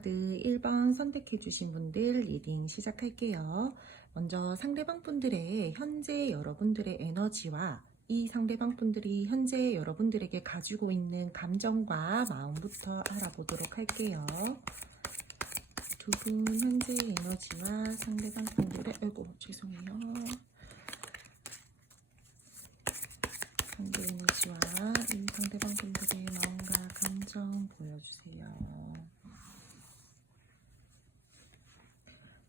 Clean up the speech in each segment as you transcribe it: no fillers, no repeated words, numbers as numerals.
카드 1번 선택해 주신 분들 리딩 시작할게요. 먼저 상대방 분들의 현재 여러분들의 에너지와 이 상대방 분들이 현재 여러분들에게 가지고 있는 감정과 마음부터 알아보도록 할게요. 두 분 현재 에너지와 상대방 분들의 죄송해요. 상대 에너지와 이 상대방 분들의 마음과 감정 보여주세요.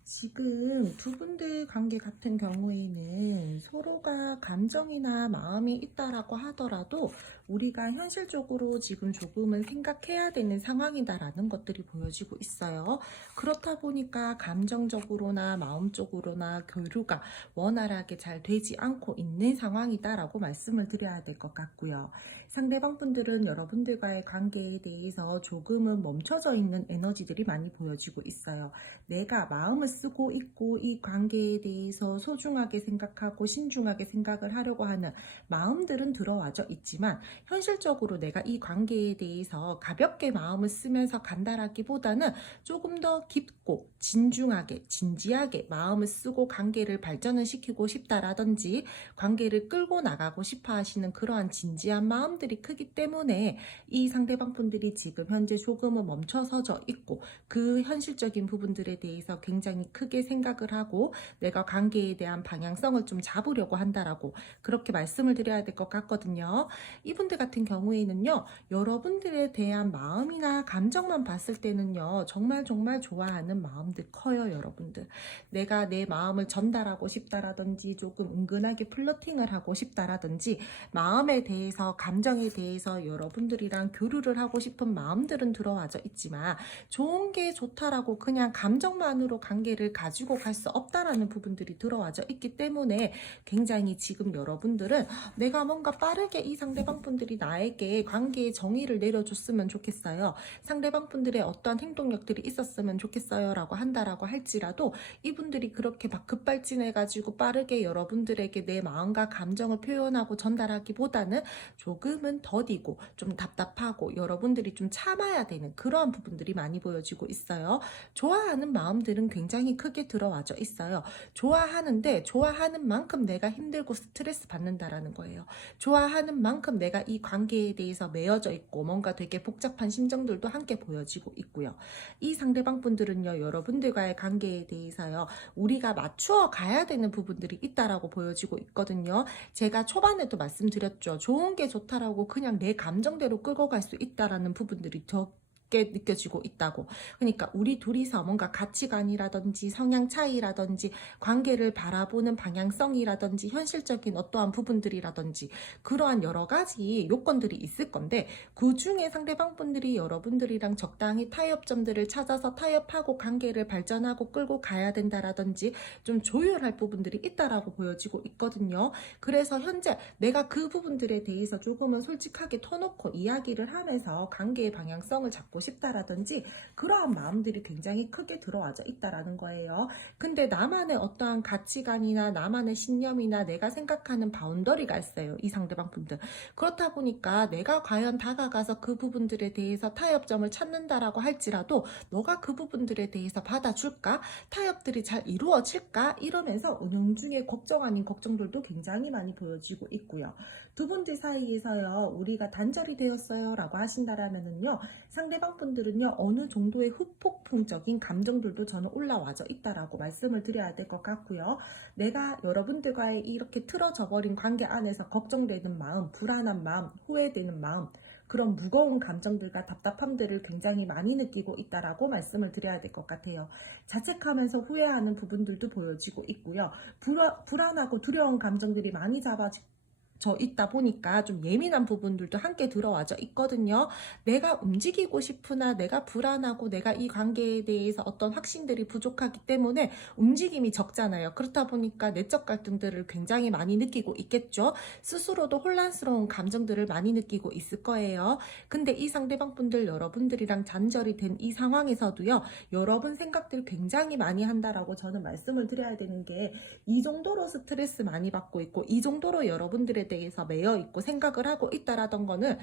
지금 두 분들 관계 같은 경우에는 서로가 감정이나 마음이 있다라고 하더라도 우리가 현실적으로 지금 조금은 생각해야 되는 상황이다라는 것들이 보여지고 있어요. 그렇다 보니까 감정적으로나 마음적으로나 교류가 원활하게 잘 되지 않고 있는 상황이다라고 말씀을 드려야 될 것 같고요. 상대방 분들은 여러분들과의 관계에 대해서 조금은 멈춰져 있는 에너지들이 많이 보여지고 있어요. 내가 마음을 쓰고 있고 이 관계에 대해서 소중하게 생각하고 신중하게 생각을 하려고 하는 마음들은 들어와져 있지만 현실적으로 내가 이 관계에 대해서 가볍게 마음을 쓰면서 간다라기보다는 조금 더 깊고 진중하게 진지하게 마음을 쓰고 관계를 발전을 시키고 싶다라든지 관계를 끌고 나가고 싶어 하시는 그러한 진지한 마음들이 크기 때문에 이 상대방 분들이 지금 현재 조금은 멈춰서져 있고 그 현실적인 부분들에 대해서 굉장히 크게 생각을 하고 내가 관계에 대한 방향성을 좀 잡으려고 한다라고 그렇게 말씀을 드려야 될 것 같거든요. 이분들 같은 경우에는요, 여러분들에 대한 마음이나 감정만 봤을 때는요, 정말 좋아하는 마음들 커요. 여러분들 내가 내 마음을 전달하고 싶다라든지 조금 은근하게 플러팅을 하고 싶다라든지 마음에 대해서 감정에 대해서 여러분들이랑 교류를 하고 싶은 마음들은 들어와져 있지만 좋은 게 좋다라고 그냥 감정만으로 관계를 가지고 갈 수 없다라는 부분들이 들어와져 있기 때문에 굉장히 지금 여러분들은 내가 뭔가 빠르게 이 상대방 분들이 나에게 관계의 정의를 내려줬으면 좋겠어요. 상대방 분들의 어떠한 행동력들이 있었으면 좋겠어요 라고 한다라고 할지라도 이분들이 그렇게 막 급발진해 가지고 빠르게 여러분들에게 내 마음과 감정을 표현하고 전달하기보다는 조금은 더디고 좀 답답하고 여러분들이 좀 참아야 되는 그러한 부분들이 많이 보여지고 있어요. 좋아하는 마음들은 굉장히 크게 들어와져 있어요. 좋아하는데 좋아하는 만큼 내가 힘들고 스트레스 받는다라는 거예요. 좋아하는 만큼 내가 이 관계에 대해서 매여져 있고 뭔가 되게 복잡한 심정들도 함께 보여지고 있고요. 이 상대방 분들은요, 여러분들과의 관계에 대해서요, 우리가 맞추어 가야 되는 부분들이 있다라고 보여지고 있거든요. 제가 초반에도 말씀드렸죠. 좋은 게 좋다라고 그냥 내 감정대로 끌고 갈 수 있다라는 부분들이 더 느껴지고 있다고. 그러니까 우리 둘이서 뭔가 가치관이라든지 성향 차이라든지 관계를 바라보는 방향성이라든지 현실적인 어떠한 부분들이라든지 그러한 여러 가지 요건들이 있을 건데 그 중에 상대방 분들이 여러분들이랑 적당히 타협점들을 찾아서 타협하고 관계를 발전하고 끌고 가야 된다라든지 좀 조율할 부분들이 있다라고 보여지고 있거든요. 그래서 현재 내가 그 부분들에 대해서 조금은 솔직하게 터놓고 이야기를 하면서 관계의 방향성을 잡고 싶다라든지 그러한 마음들이 굉장히 크게 들어와져 있다라는 거예요. 근데 나만의 어떠한 가치관이나 나만의 신념이나 내가 생각하는 바운더리가 있어요. 이 상대방 분들. 그렇다 보니까 내가 과연 다가가서 그 부분들에 대해서 타협점을 찾는다라고 할지라도 너가 그 부분들에 대해서 받아줄까? 타협들이 잘 이루어질까? 이러면서 은연중에 걱정 아닌 걱정들도 굉장히 많이 보여지고 있고요. 두 분들 사이에서요, 우리가 단절이 되었어요 라고 하신다라면은요, 상대방 분들은요, 어느 정도의 후폭풍적인 감정들도 저는 올라와져 있다라고 말씀을 드려야 될 것 같고요. 내가 여러분들과의 이렇게 틀어져 버린 관계 안에서 걱정되는 마음, 불안한 마음, 후회되는 마음, 그런 무거운 감정들과 답답함들을 굉장히 많이 느끼고 있다라고 말씀을 드려야 될 것 같아요. 자책하면서 후회하는 부분들도 보여지고 있고요. 불안하고 두려운 감정들이 많이 저 있다 보니까 좀 예민한 부분들도 함께 들어와져 있거든요. 내가 움직이고 싶으나 내가 불안하고 내가 이 관계에 대해서 어떤 확신들이 부족하기 때문에 움직임이 적잖아요. 그렇다 보니까 내적 갈등들을 굉장히 많이 느끼고 있겠죠. 스스로도 혼란스러운 감정들을 많이 느끼고 있을 거예요. 근데 이 상대방 분들 여러분들이랑 단절이 된 이 상황에서도요, 여러분 생각들 굉장히 많이 한다라고 저는 말씀을 드려야 되는 게 이 정도로 스트레스 많이 받고 있고 이 정도로 여러분들에 대해서 매여 있고 생각을 하고 있다라던 거는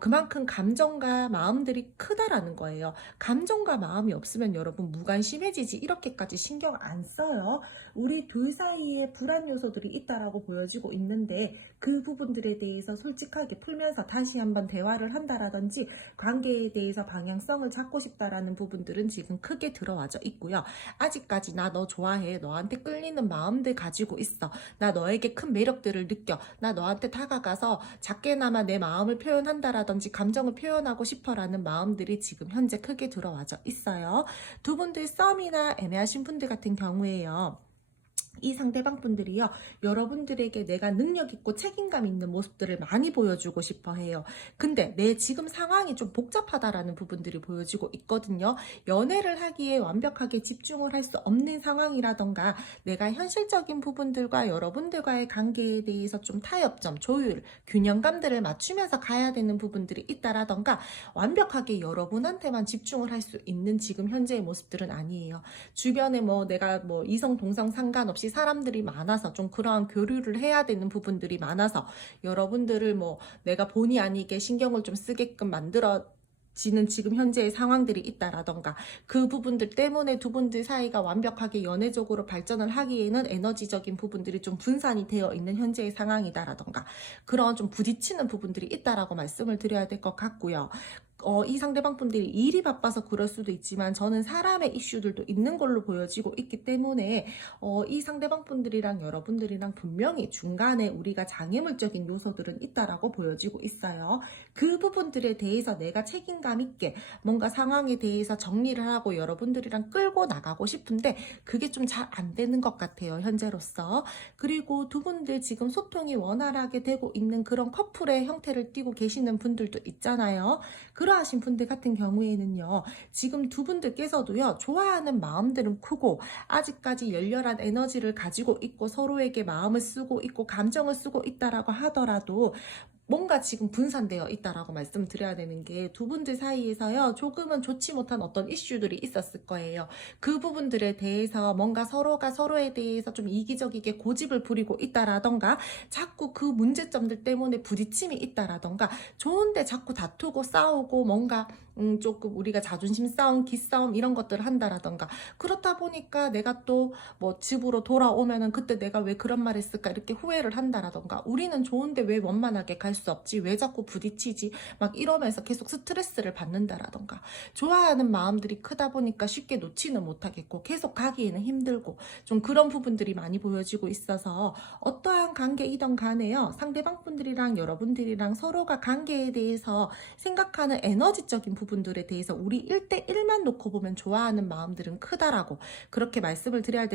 그만큼 감정과 마음들이 크다라는 거예요. 감정과 마음이 없으면 여러분 무관심해지지 이렇게까지 신경 안 써요. 우리 둘 사이에 불안 요소들이 있다라고 보여지고 있는데 그 부분들에 대해서 솔직하게 풀면서 다시 한번 대화를 한다라든지 관계에 대해서 방향성을 잡고 싶다라는 부분들은 지금 크게 들어와져 있고요. 아직까지 나 너 좋아해. 너한테 끌리는 마음들 가지고 있어. 나 너에게 큰 매력들을 느껴. 나 너한테 다가가서 작게나마 내 마음을 표현한다라든지 감정을 표현하고 싶어라는 마음들이 지금 현재 크게 들어와져 있어요. 두 분들 썸이나 애매하신 분들 같은 경우에요. 이 상대방 분들이요, 여러분들에게 내가 능력 있고 책임감 있는 모습들을 많이 보여주고 싶어 해요. 근데 내 지금 상황이 좀 복잡하다라는 부분들이 보여지고 있거든요. 연애를 하기에 완벽하게 집중을 할 수 없는 상황이라던가 내가 현실적인 부분들과 여러분들과의 관계에 대해서 좀 타협점, 조율, 균형감들을 맞추면서 가야 되는 부분들이 있다라던가 완벽하게 여러분한테만 집중을 할 수 있는 지금 현재의 모습들은 아니에요. 주변에 뭐 내가 뭐 이성 동성 상관없이 사람들이 많아서 좀 그러한 교류를 해야 되는 부분들이 많아서 여러분들을 뭐 내가 본의 아니게 신경을 좀 쓰게끔 만들어 지는 지금 현재의 상황들이 있다라던가 그 부분들 때문에 두 분들 사이가 완벽하게 연애적으로 발전을 하기에는 에너지적인 부분들이 좀 분산이 되어 있는 현재의 상황이다라던가 그런 좀 부딪히는 부분들이 있다라고 말씀을 드려야 될 것 같고요. 이 상대방 분들이 일이 바빠서 그럴 수도 있지만 저는 사람의 이슈들도 있는 걸로 보여지고 있기 때문에 이 상대방 분들이랑 여러분들이랑 분명히 중간에 우리가 장애물적인 요소들은 있다라고 보여지고 있어요. 그 부분들에 대해서 내가 책임감 있게 뭔가 상황에 대해서 정리를 하고 여러분들이랑 끌고 나가고 싶은데 그게 좀 잘 안 되는 것 같아요, 현재로서. 그리고 두 분들 지금 소통이 원활하게 되고 있는 그런 커플의 형태를 띠고 계시는 분들도 있잖아요. 그러하신 분들 같은 경우에는요, 지금 두 분들께서도요, 좋아하는 마음들은 크고 아직까지 열렬한 에너지를 가지고 있고 서로에게 마음을 쓰고 있고 감정을 쓰고 있다라고 하더라도 뭔가 지금 분산되어 있다라고 말씀드려야 되는 게 두 분들 사이에서요, 조금은 좋지 못한 어떤 이슈들이 있었을 거예요. 그 부분들에 대해서 뭔가 서로가 서로에 대해서 좀 이기적이게 고집을 부리고 있다라던가 자꾸 그 문제점들 때문에 부딪힘이 있다라던가 좋은데 자꾸 다투고 싸우고 뭔가 조금 우리가 자존심 싸움, 기싸움 이런 것들을 한다라던가 그렇다 보니까 내가 또 뭐 집으로 돌아오면은 그때 내가 왜 그런 말 했을까 이렇게 후회를 한다라던가 우리는 좋은데 왜 원만하게 갈 수 없지? 왜 자꾸 부딪히지? 막 이러면서 계속 스트레스를 받는다라던가 좋아하는 마음들이 크다 보니까 쉽게 놓지는 못하겠고 계속 가기에는 힘들고 좀 그런 부분들이 많이 보여지고 있어서 어떠한 관계이든 간에요. 상대방 분들이랑 여러분들이랑 서로가 관계에 대해서 생각하는 에너지적인 부분들에 대해서 우리 1대1만 놓고 보면 좋아하는 마음들은 크다라고 그렇게 말씀을 드려야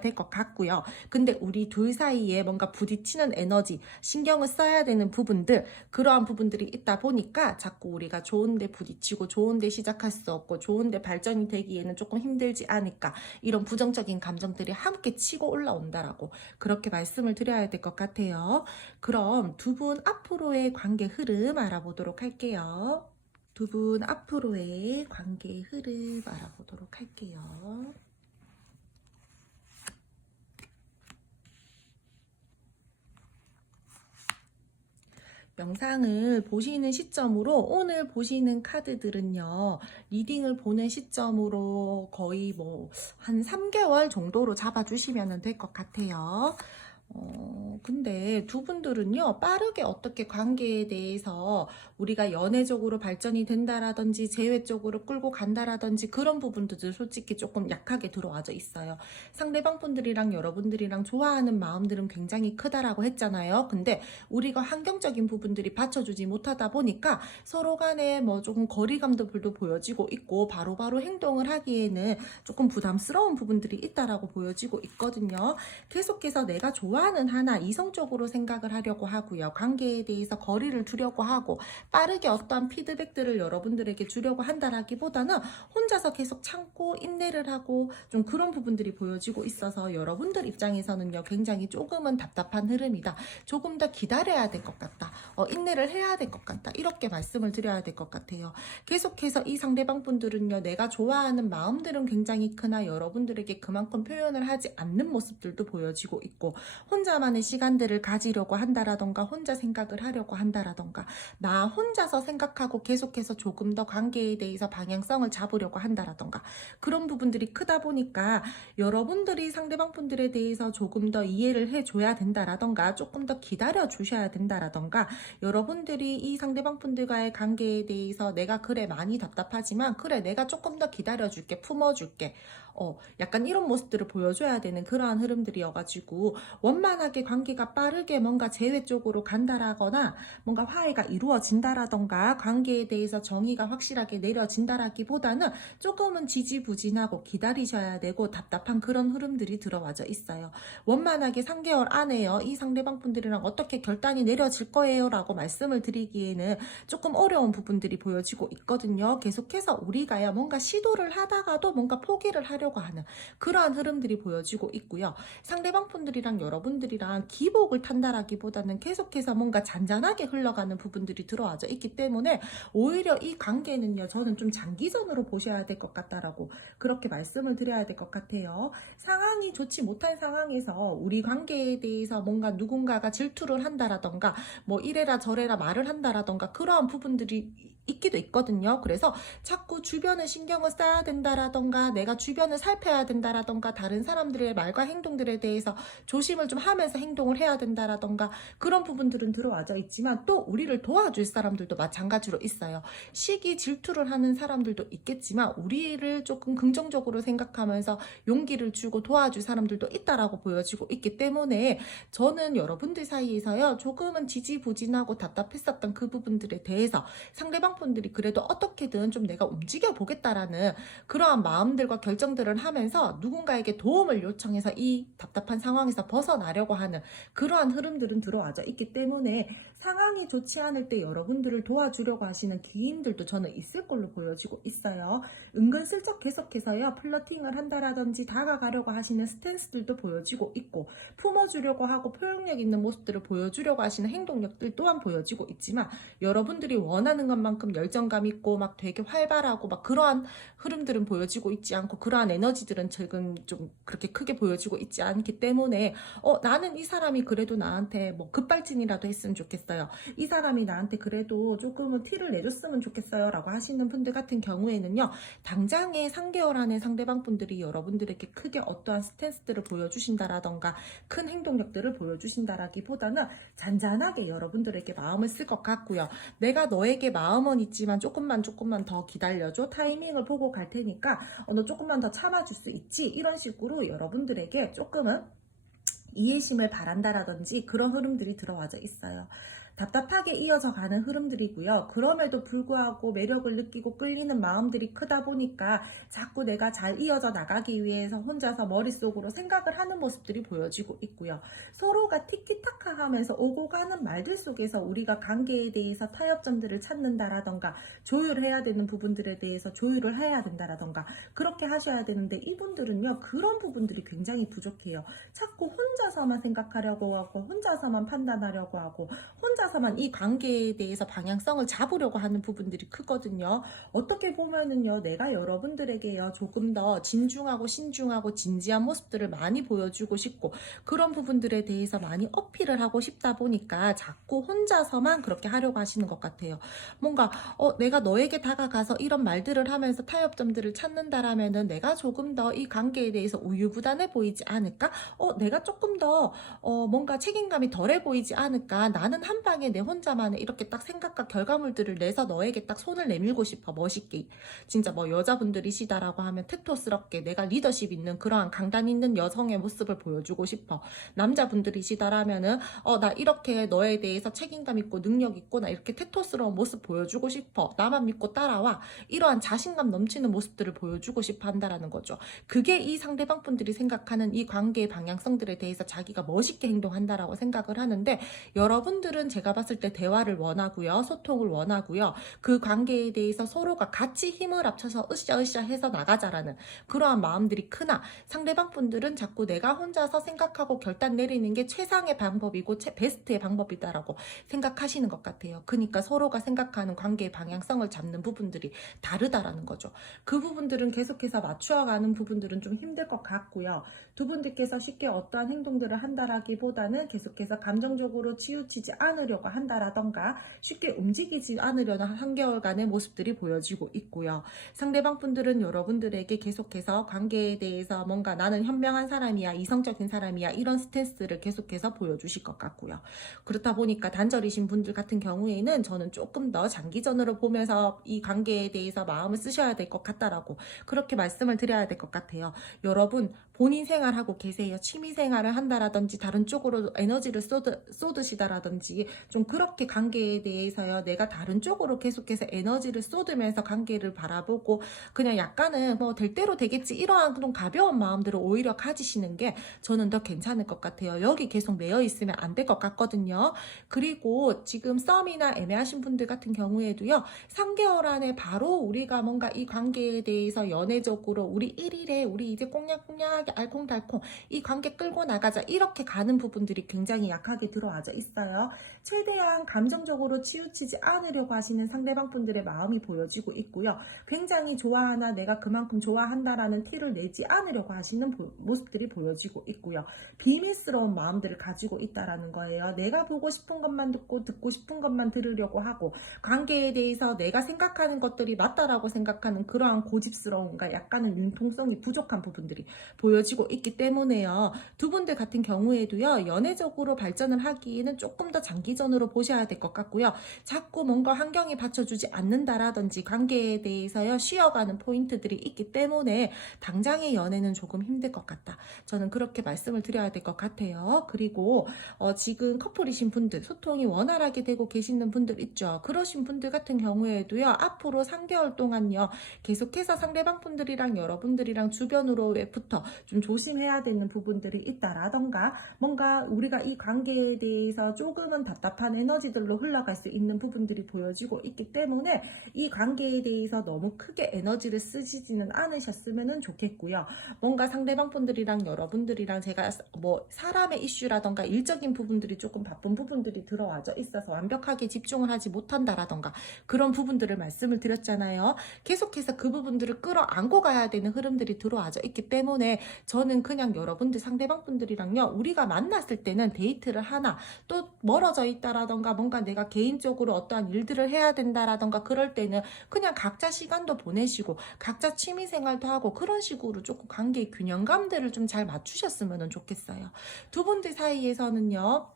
될 것 같고요. 근데 우리 둘 사이에 뭔가 부딪히는 에너지, 신경을 써야 되는 부분들, 그러한 부분들이 있다 보니까 자꾸 우리가 좋은데 부딪히고 좋은데 시작할 수 없고 좋은데 발전이 되기에는 조금 힘들지 않을까 이런 부정적인 감정들이 함께 치고 올라온다라고 그렇게 말씀을 드려야 될 것 같아요. 그럼 두 분 앞으로의 관계 흐름 알아보도록 할게요. 두 분 앞으로의 관계 흐름 알아보도록 할게요. 영상을 보시는 시점으로 오늘 보시는 카드들은요, 리딩을 보는 시점으로 거의 뭐 한 3개월 정도로 잡아주시면 될 것 같아요. 근데 두 분들은요, 빠르게 어떻게 관계에 대해서 우리가 연애적으로 발전이 된다라든지 재회적으로 끌고 간다라든지 그런 부분들도 솔직히 조금 약하게 들어와져 있어요. 상대방 분들이랑 여러분들이랑 좋아하는 마음들은 굉장히 크다라고 했잖아요. 근데 우리가 환경적인 부분들이 받쳐주지 못하다 보니까 서로 간에 뭐 조금 거리감도 보여지고 있고 바로바로 행동을 하기에는 조금 부담스러운 부분들이 있다라고 보여지고 있거든요. 계속해서 내가 좋아하는 하나 이성적으로 생각을 하려고 하고요. 관계에 대해서 거리를 두려고 하고 빠르게 어떠한 피드백들을 여러분들에게 주려고 한다라기보다는 혼자서 계속 참고 인내를 하고 좀 그런 부분들이 보여지고 있어서 여러분들 입장에서는요, 굉장히 조금은 답답한 흐름이다. 조금 더 기다려야 될 것 같다. 인내를 해야 될 것 같다. 이렇게 말씀을 드려야 될 것 같아요. 계속해서 이 상대방 분들은요, 내가 좋아하는 마음들은 굉장히 크나 여러분들에게 그만큼 표현을 하지 않는 모습들도 보여지고 있고 혼자만의 시간 시간들을 가지려고 한다라던가 혼자 생각을 하려고 한다라던가 나 혼자서 생각하고 계속해서 조금 더 관계에 대해서 방향성을 잡으려고 한다라던가 그런 부분들이 크다 보니까 여러분들이 상대방 분들에 대해서 조금 더 이해를 해줘야 된다라던가 조금 더 기다려 주셔야 된다라던가 여러분들이 이 상대방 분들과의 관계에 대해서 내가 그래 많이 답답하지만 그래 내가 조금 더 기다려줄게 품어줄게 약간 이런 모습들을 보여줘야 되는 그러한 흐름들이어가지고 원만하게 관계가 빠르게 뭔가 재회 쪽으로 간다라거나 뭔가 화해가 이루어진다라던가 관계에 대해서 정의가 확실하게 내려진다라기보다는 조금은 지지부진하고 기다리셔야 되고 답답한 그런 흐름들이 들어와져 있어요. 원만하게 3개월 안에요. 이 상대방 분들이랑 어떻게 결단이 내려질 거예요 라고 말씀을 드리기에는 조금 어려운 부분들이 보여지고 있거든요. 계속해서 우리가요 뭔가 시도를 하다가도 뭔가 포기를 하려고 하는 그러한 흐름들이 보여지고 있고요. 상대방 분들이랑 여러분들이랑 기복을 탄다라기보다는 계속해서 뭔가 잔잔하게 흘러가는 부분들이 들어와져 있기 때문에 오히려 이 관계는요 저는 좀 장기전으로 보셔야 될 것 같다라고 그렇게 말씀을 드려야 될 것 같아요. 상황이 좋지 못한 상황에서 우리 관계에 대해서 뭔가 누군가가 질투를 한다라던가 뭐 이래라 저래라 말을 한다라던가 그러한 부분들이 있기도 있거든요. 그래서 자꾸 주변에 신경을 써야 된다라던가 내가 주변을 살펴야 된다라던가 다른 사람들의 말과 행동들에 대해서 조심을 좀 하면서 행동을 해야 된다라던가 그런 부분들은 들어와져 있지만 또 우리를 도와줄 사람들도 마찬가지로 있어요. 시기 질투를 하는 사람들도 있겠지만 우리를 조금 긍정적으로 생각하면서 용기를 주고 도와줄 사람들도 있다라고 보여지고 있기 때문에 저는 여러분들 사이에서요 조금은 지지부진하고 답답했었던 그 부분들에 대해서 상대방 분들이 그래도 어떻게든 좀 내가 움직여 보겠다라는 그러한 마음들과 결정들을 하면서 누군가에게 도움을 요청해서 이 답답한 상황에서 벗어나려고 하는 그러한 흐름들은 들어와져 있기 때문에 상황이 좋지 않을 때 여러분들을 도와주려고 하시는 기인들도 저는 있을 걸로 보여지고 있어요. 은근슬쩍 계속해서요 플러팅을 한다라든지 다가가려고 하시는 스탠스들도 보여지고 있고 품어주려고 하고 포용력 있는 모습들을 보여주려고 하시는 행동력들 또한 보여지고 있지만 여러분들이 원하는 것만큼 열정감 있고 막 되게 활발하고 막 그러한 흐름들은 보여지고 있지 않고 그러한 에너지들은 지금 좀 그렇게 크게 보여지고 있지 않기 때문에 나는 이 사람이 그래도 나한테 뭐 급발진이라도 했으면 좋겠어요. 이 사람이 나한테 그래도 조금은 티를 내줬으면 좋겠어요 라고 하시는 분들 같은 경우에는요 당장에 3개월 안에 상대방 분들이 여러분들에게 크게 어떠한 스탠스들을 보여주신다라던가 큰 행동력들을 보여주신다라기보다는 잔잔하게 여러분들에게 마음을 쓸 것 같고요. 내가 너에게 마음은 있지만 조금만 더 기다려줘. 타이밍을 보고 갈 테니까 너 조금만 더 참아줄 수 있지. 이런 식으로 여러분들에게 조금은 이해심을 바란다라든지 그런 흐름들이 들어와져 있어요. 답답하게 이어져 가는 흐름들이고요. 그럼에도 불구하고 매력을 느끼고 끌리는 마음들이 크다 보니까 자꾸 내가 잘 이어져 나가기 위해서 혼자서 머릿속으로 생각을 하는 모습들이 보여지고 있고요. 서로가 티키타카 하면서 오고 가는 말들 속에서 우리가 관계에 대해서 타협점들을 찾는다라던가 조율해야 되는 부분들에 대해서 조율을 해야 된다라던가 그렇게 하셔야 되는데 이분들은요 그런 부분들이 굉장히 부족해요. 자꾸 혼자서만 생각하려고 하고 혼자서만 판단하려고 하고 혼자서만 이 관계에 대해서 방향성을 잡으려고 하는 부분들이 크거든요. 어떻게 보면은요 내가 여러분들에게요 조금 더 진중하고 신중하고 진지한 모습들을 많이 보여주고 싶고 그런 부분들에 대해서 많이 어필을 하고 싶다 보니까 자꾸 혼자서만 그렇게 하려고 하시는 것 같아요. 뭔가 내가 너에게 다가가서 이런 말들을 하면서 타협점들을 찾는다라면은 내가 조금 더 이 관계에 대해서 우유부단해 보이지 않을까? 내가 조금 더 뭔가 책임감이 덜해 보이지 않을까? 나는 한 방에 내 혼자만의 이렇게 딱 생각과 결과물들을 내서 너에게 딱 손을 내밀고 싶어 멋있게. 진짜 뭐 여자분들이시다라고 하면 테토스럽게 내가 리더십 있는 그러한 강단 있는 여성의 모습을 보여주고 싶어. 남자분들이시다라면은 나 이렇게 너에 대해서 책임감 있고 능력 있고 나 이렇게 테토스러운 모습 보여주고 싶어. 나만 믿고 따라와. 이러한 자신감 넘치는 모습들을 보여주고 싶어 한다라는 거죠. 그게 이 상대방 분들이 생각하는 이 관계의 방향성들에 대해서 자기가 멋있게 행동한다라고 생각을 하는데 여러분들은 분들은 제가 봤을 때 대화를 원하고요. 소통을 원하고요. 그 관계에 대해서 서로가 같이 힘을 합쳐서 으쌰으쌰 해서 나가자라는 그러한 마음들이 크나, 상대방 분들은 자꾸 내가 혼자서 생각하고 결단 내리는 게 최상의 방법이고 베스트의 방법이다라고 생각하시는 것 같아요. 그러니까 서로가 생각하는 관계의 방향성을 잡는 부분들이 다르다라는 거죠. 그 부분들은 계속해서 맞추어가는 부분들은 좀 힘들 것 같고요. 두 분들께서 쉽게 어떠한 행동들을 한다라기보다는 계속해서 감정적으로 치우치지 않으려고 한다라던가 쉽게 움직이지 않으려는 한개월간의 모습들이 보여지고 있고요. 상대방 분들은 여러분들에게 계속해서 관계에 대해서 뭔가 나는 현명한 사람이야, 이성적인 사람이야, 이런 스탠스를 계속해서 보여주실 것 같고요. 그렇다 보니까 단절이신 분들 같은 경우에는 저는 조금 더 장기전으로 보면서 이 관계에 대해서 마음을 쓰셔야 될 것 같다라고 그렇게 말씀을 드려야 될 것 같아요. 여러분 본인 생활하고 계세요. 취미 생활을 한다라든지 다른 쪽으로 에너지를 쏟으시다라든지 좀 그렇게 관계에 대해서요. 내가 다른 쪽으로 계속해서 에너지를 쏟으면서 관계를 바라보고 그냥 약간은 뭐 될 대로 되겠지 이러한 그런 가벼운 마음들을 오히려 가지시는 게 저는 더 괜찮을 것 같아요. 여기 계속 매여 있으면 안 될 것 같거든요. 그리고 지금 썸이나 애매하신 분들 같은 경우에도요. 3개월 안에 바로 우리가 뭔가 이 관계에 대해서 연애적으로 우리 1일에 우리 이제 꽁냥꽁냥하게 알콩달콩 이 관계 끌고 나가자 이렇게 가는 부분들이 굉장히 약하게 들어와져 있어요. 최대한 감정적으로 치우치지 않으려고 하시는 상대방 분들의 마음이 보여지고 있고요. 굉장히 좋아하나 내가 그만큼 좋아한다라는 티를 내지 않으려고 하시는 모습들이 보여지고 있고요. 비밀스러운 마음들을 가지고 있다라는 거예요. 내가 보고 싶은 것만 듣고 싶은 것만 들으려고 하고 관계에 대해서 내가 생각하는 것들이 맞다라고 생각하는 그러한 고집스러움과 약간은 융통성이 부족한 부분들이 보여지고 있기 때문에요. 두 분들 같은 경우에도요. 연애적으로 발전을 하기에는 조금 더 장기전으로 보셔야 될 것 같고요. 자꾸 뭔가 환경이 받쳐주지 않는다라든지 관계에 대해서요. 쉬어가는 포인트들이 있기 때문에 당장의 연애는 조금 힘들 것 같다. 저는 그렇게 말씀을 드려야 될 것 같아요. 그리고 지금 커플이신 분들, 소통이 원활하게 되고 계시는 분들 있죠. 그러신 분들 같은 경우에도요. 앞으로 3개월 동안요. 계속해서 상대방 분들이랑 여러분들이랑 주변으로부터 좀 조심해야 되는 부분들이 있다라던가 뭔가 우리가 이 관계에 대해서 조금은 답답한 에너지들로 흘러갈 수 있는 부분들이 보여지고 있기 때문에 이 관계에 대해서 너무 크게 에너지를 쓰시지는 않으셨으면 좋겠고요. 뭔가 상대방 분들이랑 여러분들이랑 제가 뭐 사람의 이슈라던가 일적인 부분들이 조금 바쁜 부분들이 들어와져 있어서 완벽하게 집중을 하지 못한다라던가 그런 부분들을 말씀을 드렸잖아요. 계속해서 그 부분들을 끌어안고 가야 되는 흐름들이 들어와져 있기 때문에 저는 그냥 여러분들 상대방 분들이랑요. 우리가 만났을 때는 데이트를 하나 또 멀어져 있다라던가 뭔가 내가 개인적으로 어떠한 일들을 해야 된다라던가 그럴 때는 그냥 각자 시간도 보내시고 각자 취미생활도 하고 그런 식으로 조금 관계의 균형감들을 좀 잘 맞추셨으면 좋겠어요. 두 분들 사이에서는요.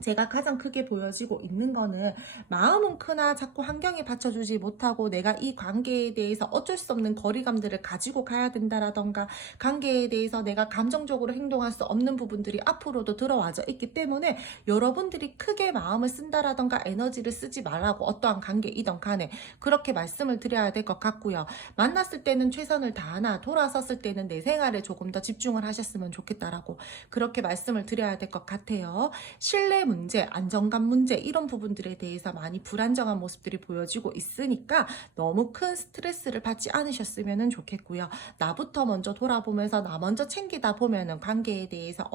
제가 가장 크게 보여지고 있는 거는 마음은 크나 자꾸 환경이 받쳐주지 못하고 내가 이 관계에 대해서 어쩔 수 없는 거리감들을 가지고 가야 된다라던가 관계에 대해서 내가 감정적으로 행동할 수 없는 부분들이 앞으로도 들어와져 있기 때문에 여러분들이 크게 마음을 쓴다라던가 에너지를 쓰지 말라고 어떠한 관계이든 간에 그렇게 말씀을 드려야 될 것 같고요. 만났을 때는 최선을 다하나 돌아섰을 때는 내 생활에 조금 더 집중을 하셨으면 좋겠다라고 그렇게 말씀을 드려야 될 것 같아요. 신뢰 문제, 안정감 문제 이런 부분들에 대해서 많이 불안정한 모습들이 보여지고 있으니까 너무 큰 스트레스를 받지 않으셨으면 좋겠고요. 나부터 먼저 돌아보면서 나 먼저 챙기다 보면은 관계에 대해서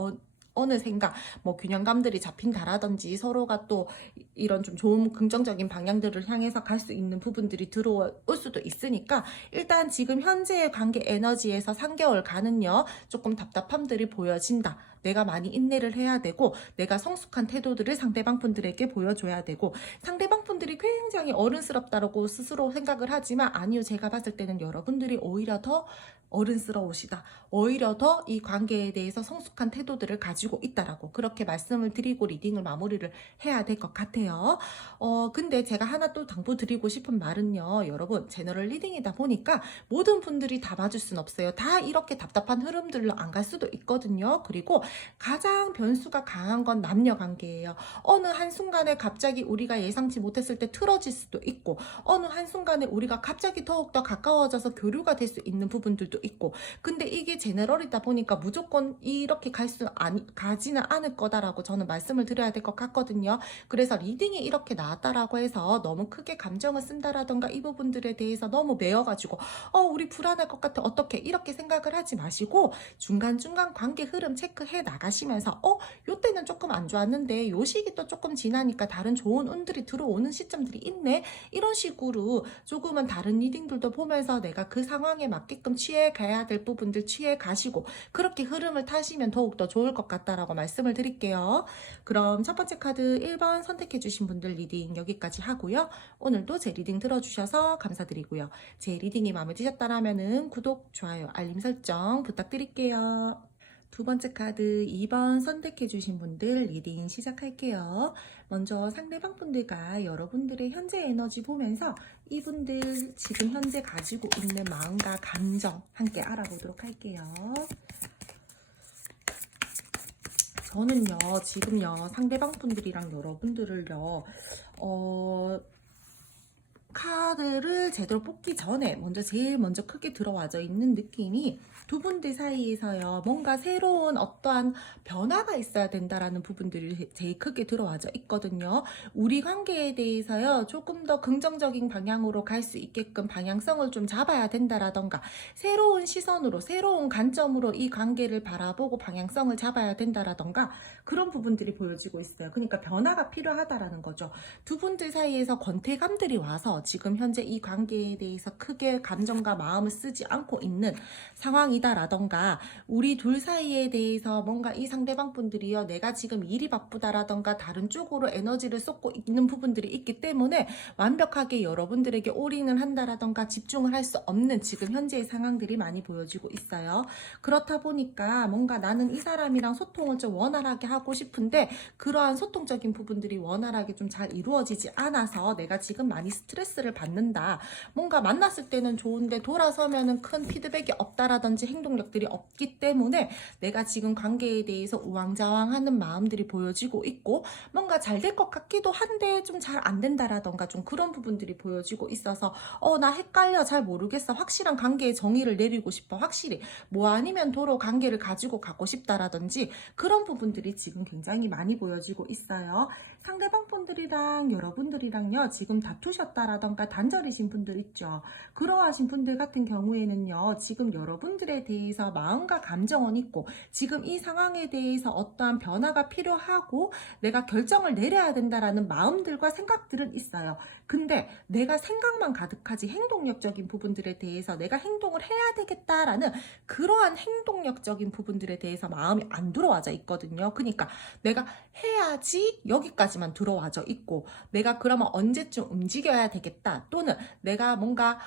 어느 생각, 뭐 균형감들이 잡힌다라든지 서로가 또 이런 좀 좋은 긍정적인 방향들을 향해서 갈 수 있는 부분들이 들어올 수도 있으니까 일단 지금 현재의 관계 에너지에서 3개월간은요 조금 답답함들이 보여진다. 내가 많이 인내를 해야 되고 내가 성숙한 태도들을 상대방 분들에게 보여줘야 되고 상대방 분들이 굉장히 어른스럽다고 스스로 생각을 하지만 아니요 제가 봤을 때는 여러분들이 오히려 더 어른스러우시다. 오히려 더 이 관계에 대해서 성숙한 태도들을 가지고 있다라고 그렇게 말씀을 드리고 리딩을 마무리를 해야 될 것 같아요. 근데 제가 하나 또 당부드리고 싶은 말은요. 여러분 제너럴 리딩이다 보니까 모든 분들이 다 맞을 순 없어요. 다 이렇게 답답한 흐름들로 안 갈 수도 있거든요. 그리고 가장 변수가 강한 건 남녀 관계예요. 어느 한순간에 갑자기 우리가 예상치 못했을 때 틀어질 수도 있고 어느 한순간에 우리가 갑자기 더욱더 가까워져서 교류가 될 수 있는 부분들도 분들도 있고, 근데 이게 제너럴이다 보니까 무조건 이렇게 가지는 않을 거다라고 저는 말씀을 드려야 될 것 같거든요. 그래서 리딩이 이렇게 나왔다라고 해서 너무 크게 감정을 쓴다라던가 이 부분들에 대해서 너무 매여가지고 우리 불안할 것 같아 어떻게 이렇게 생각을 하지 마시고, 중간중간 관계 흐름 체크해 나가시면서 요때는 조금 안 좋았는데 요 시기 또 조금 지나니까 다른 좋은 운들이 들어오는 시점들이 있네, 이런 식으로 조금은 다른 리딩들도 보면서 내가 그 상황에 맞게끔 취해 가야 될 부분들 취해 가시고, 그렇게 흐름을 타시면 더욱더 좋을 것 같다라고 말씀을 드릴게요. 그럼 첫 번째 카드 1번 선택해 주신 분들 리딩 여기까지 하고요. 오늘도 제 리딩 들어주셔서 감사드리고요. 제 리딩이 마음에 드셨다면 구독, 좋아요, 알림 설정 부탁드릴게요. 두 번째 카드 2번 선택해 주신 분들 리딩 시작할게요. 먼저 상대방 분들과 여러분들의 현재 에너지 보면서 이분들 지금 현재 가지고 있는 마음과 감정 함께 알아보도록 할게요. 저는요, 지금요, 상대방 분들이랑 여러분들을요, 카드를 제대로 뽑기 전에 제일 먼저 크게 들어와져 있는 느낌이 두 분들 사이에서요, 뭔가 새로운 어떠한 변화가 있어야 된다라는 부분들이 제일 크게 들어와져 있거든요. 우리 관계에 대해서요, 조금 더 긍정적인 방향으로 갈 수 있게끔 방향성을 좀 잡아야 된다라던가, 새로운 시선으로, 새로운 관점으로 이 관계를 바라보고 방향성을 잡아야 된다라던가, 그런 부분들이 보여지고 있어요. 그러니까 변화가 필요하다라는 거죠. 두 분들 사이에서 권태감들이 와서 지금 현재 이 관계에 대해서 크게 감정과 마음을 쓰지 않고 있는 상황이다라던가, 우리 둘 사이에 대해서 뭔가 이 상대방 분들이요, 내가 지금 일이 바쁘다라던가 다른 쪽으로 에너지를 쏟고 있는 부분들이 있기 때문에 완벽하게 여러분들에게 올인을 한다라던가 집중을 할 수 없는 지금 현재의 상황들이 많이 보여지고 있어요. 그렇다 보니까 뭔가 나는 이 사람이랑 소통을 좀 원활하게 하고 싶은데 그러한 소통적인 부분들이 원활하게 좀 잘 이루어지지 않아서 내가 지금 많이 스트레스를 받는다. 뭔가 만났을 때는 좋은데 돌아서면은 큰 피드백이 없다라든지 행동력들이 없기 때문에 내가 지금 관계에 대해서 우왕좌왕하는 마음들이 보여지고 있고, 뭔가 잘 될 것 같기도 한데 좀 잘 안 된다라던가 좀 그런 부분들이 보여지고 있어서 나 헷갈려, 잘 모르겠어, 확실한 관계의 정의를 내리고 싶어, 확실히 뭐 아니면 도로 관계를 가지고 가고 싶다라든지 그런 부분들이 지금 굉장히 많이 보여지고 있어요. 상대방 분들이랑 여러분들이랑요, 지금 다투셨다라던가 단절이신 분들 있죠. 그러하신 분들 같은 경우에는요, 지금 여러분들에 대해서 마음과 감정은 있고 지금 이 상황에 대해서 어떠한 변화가 필요하고 내가 결정을 내려야 된다라는 마음들과 생각들은 있어요. 근데 내가 생각만 가득하지 행동력적인 부분들에 대해서 내가 행동을 해야 되겠다라는 그러한 행동력적인 부분들에 대해서 마음이 안 들어와져 있거든요. 그러니까 내가 해야지 여기까지만 들어와져 있고, 내가 그러면 언제쯤 움직여야 되겠다, 또는 내가 뭔가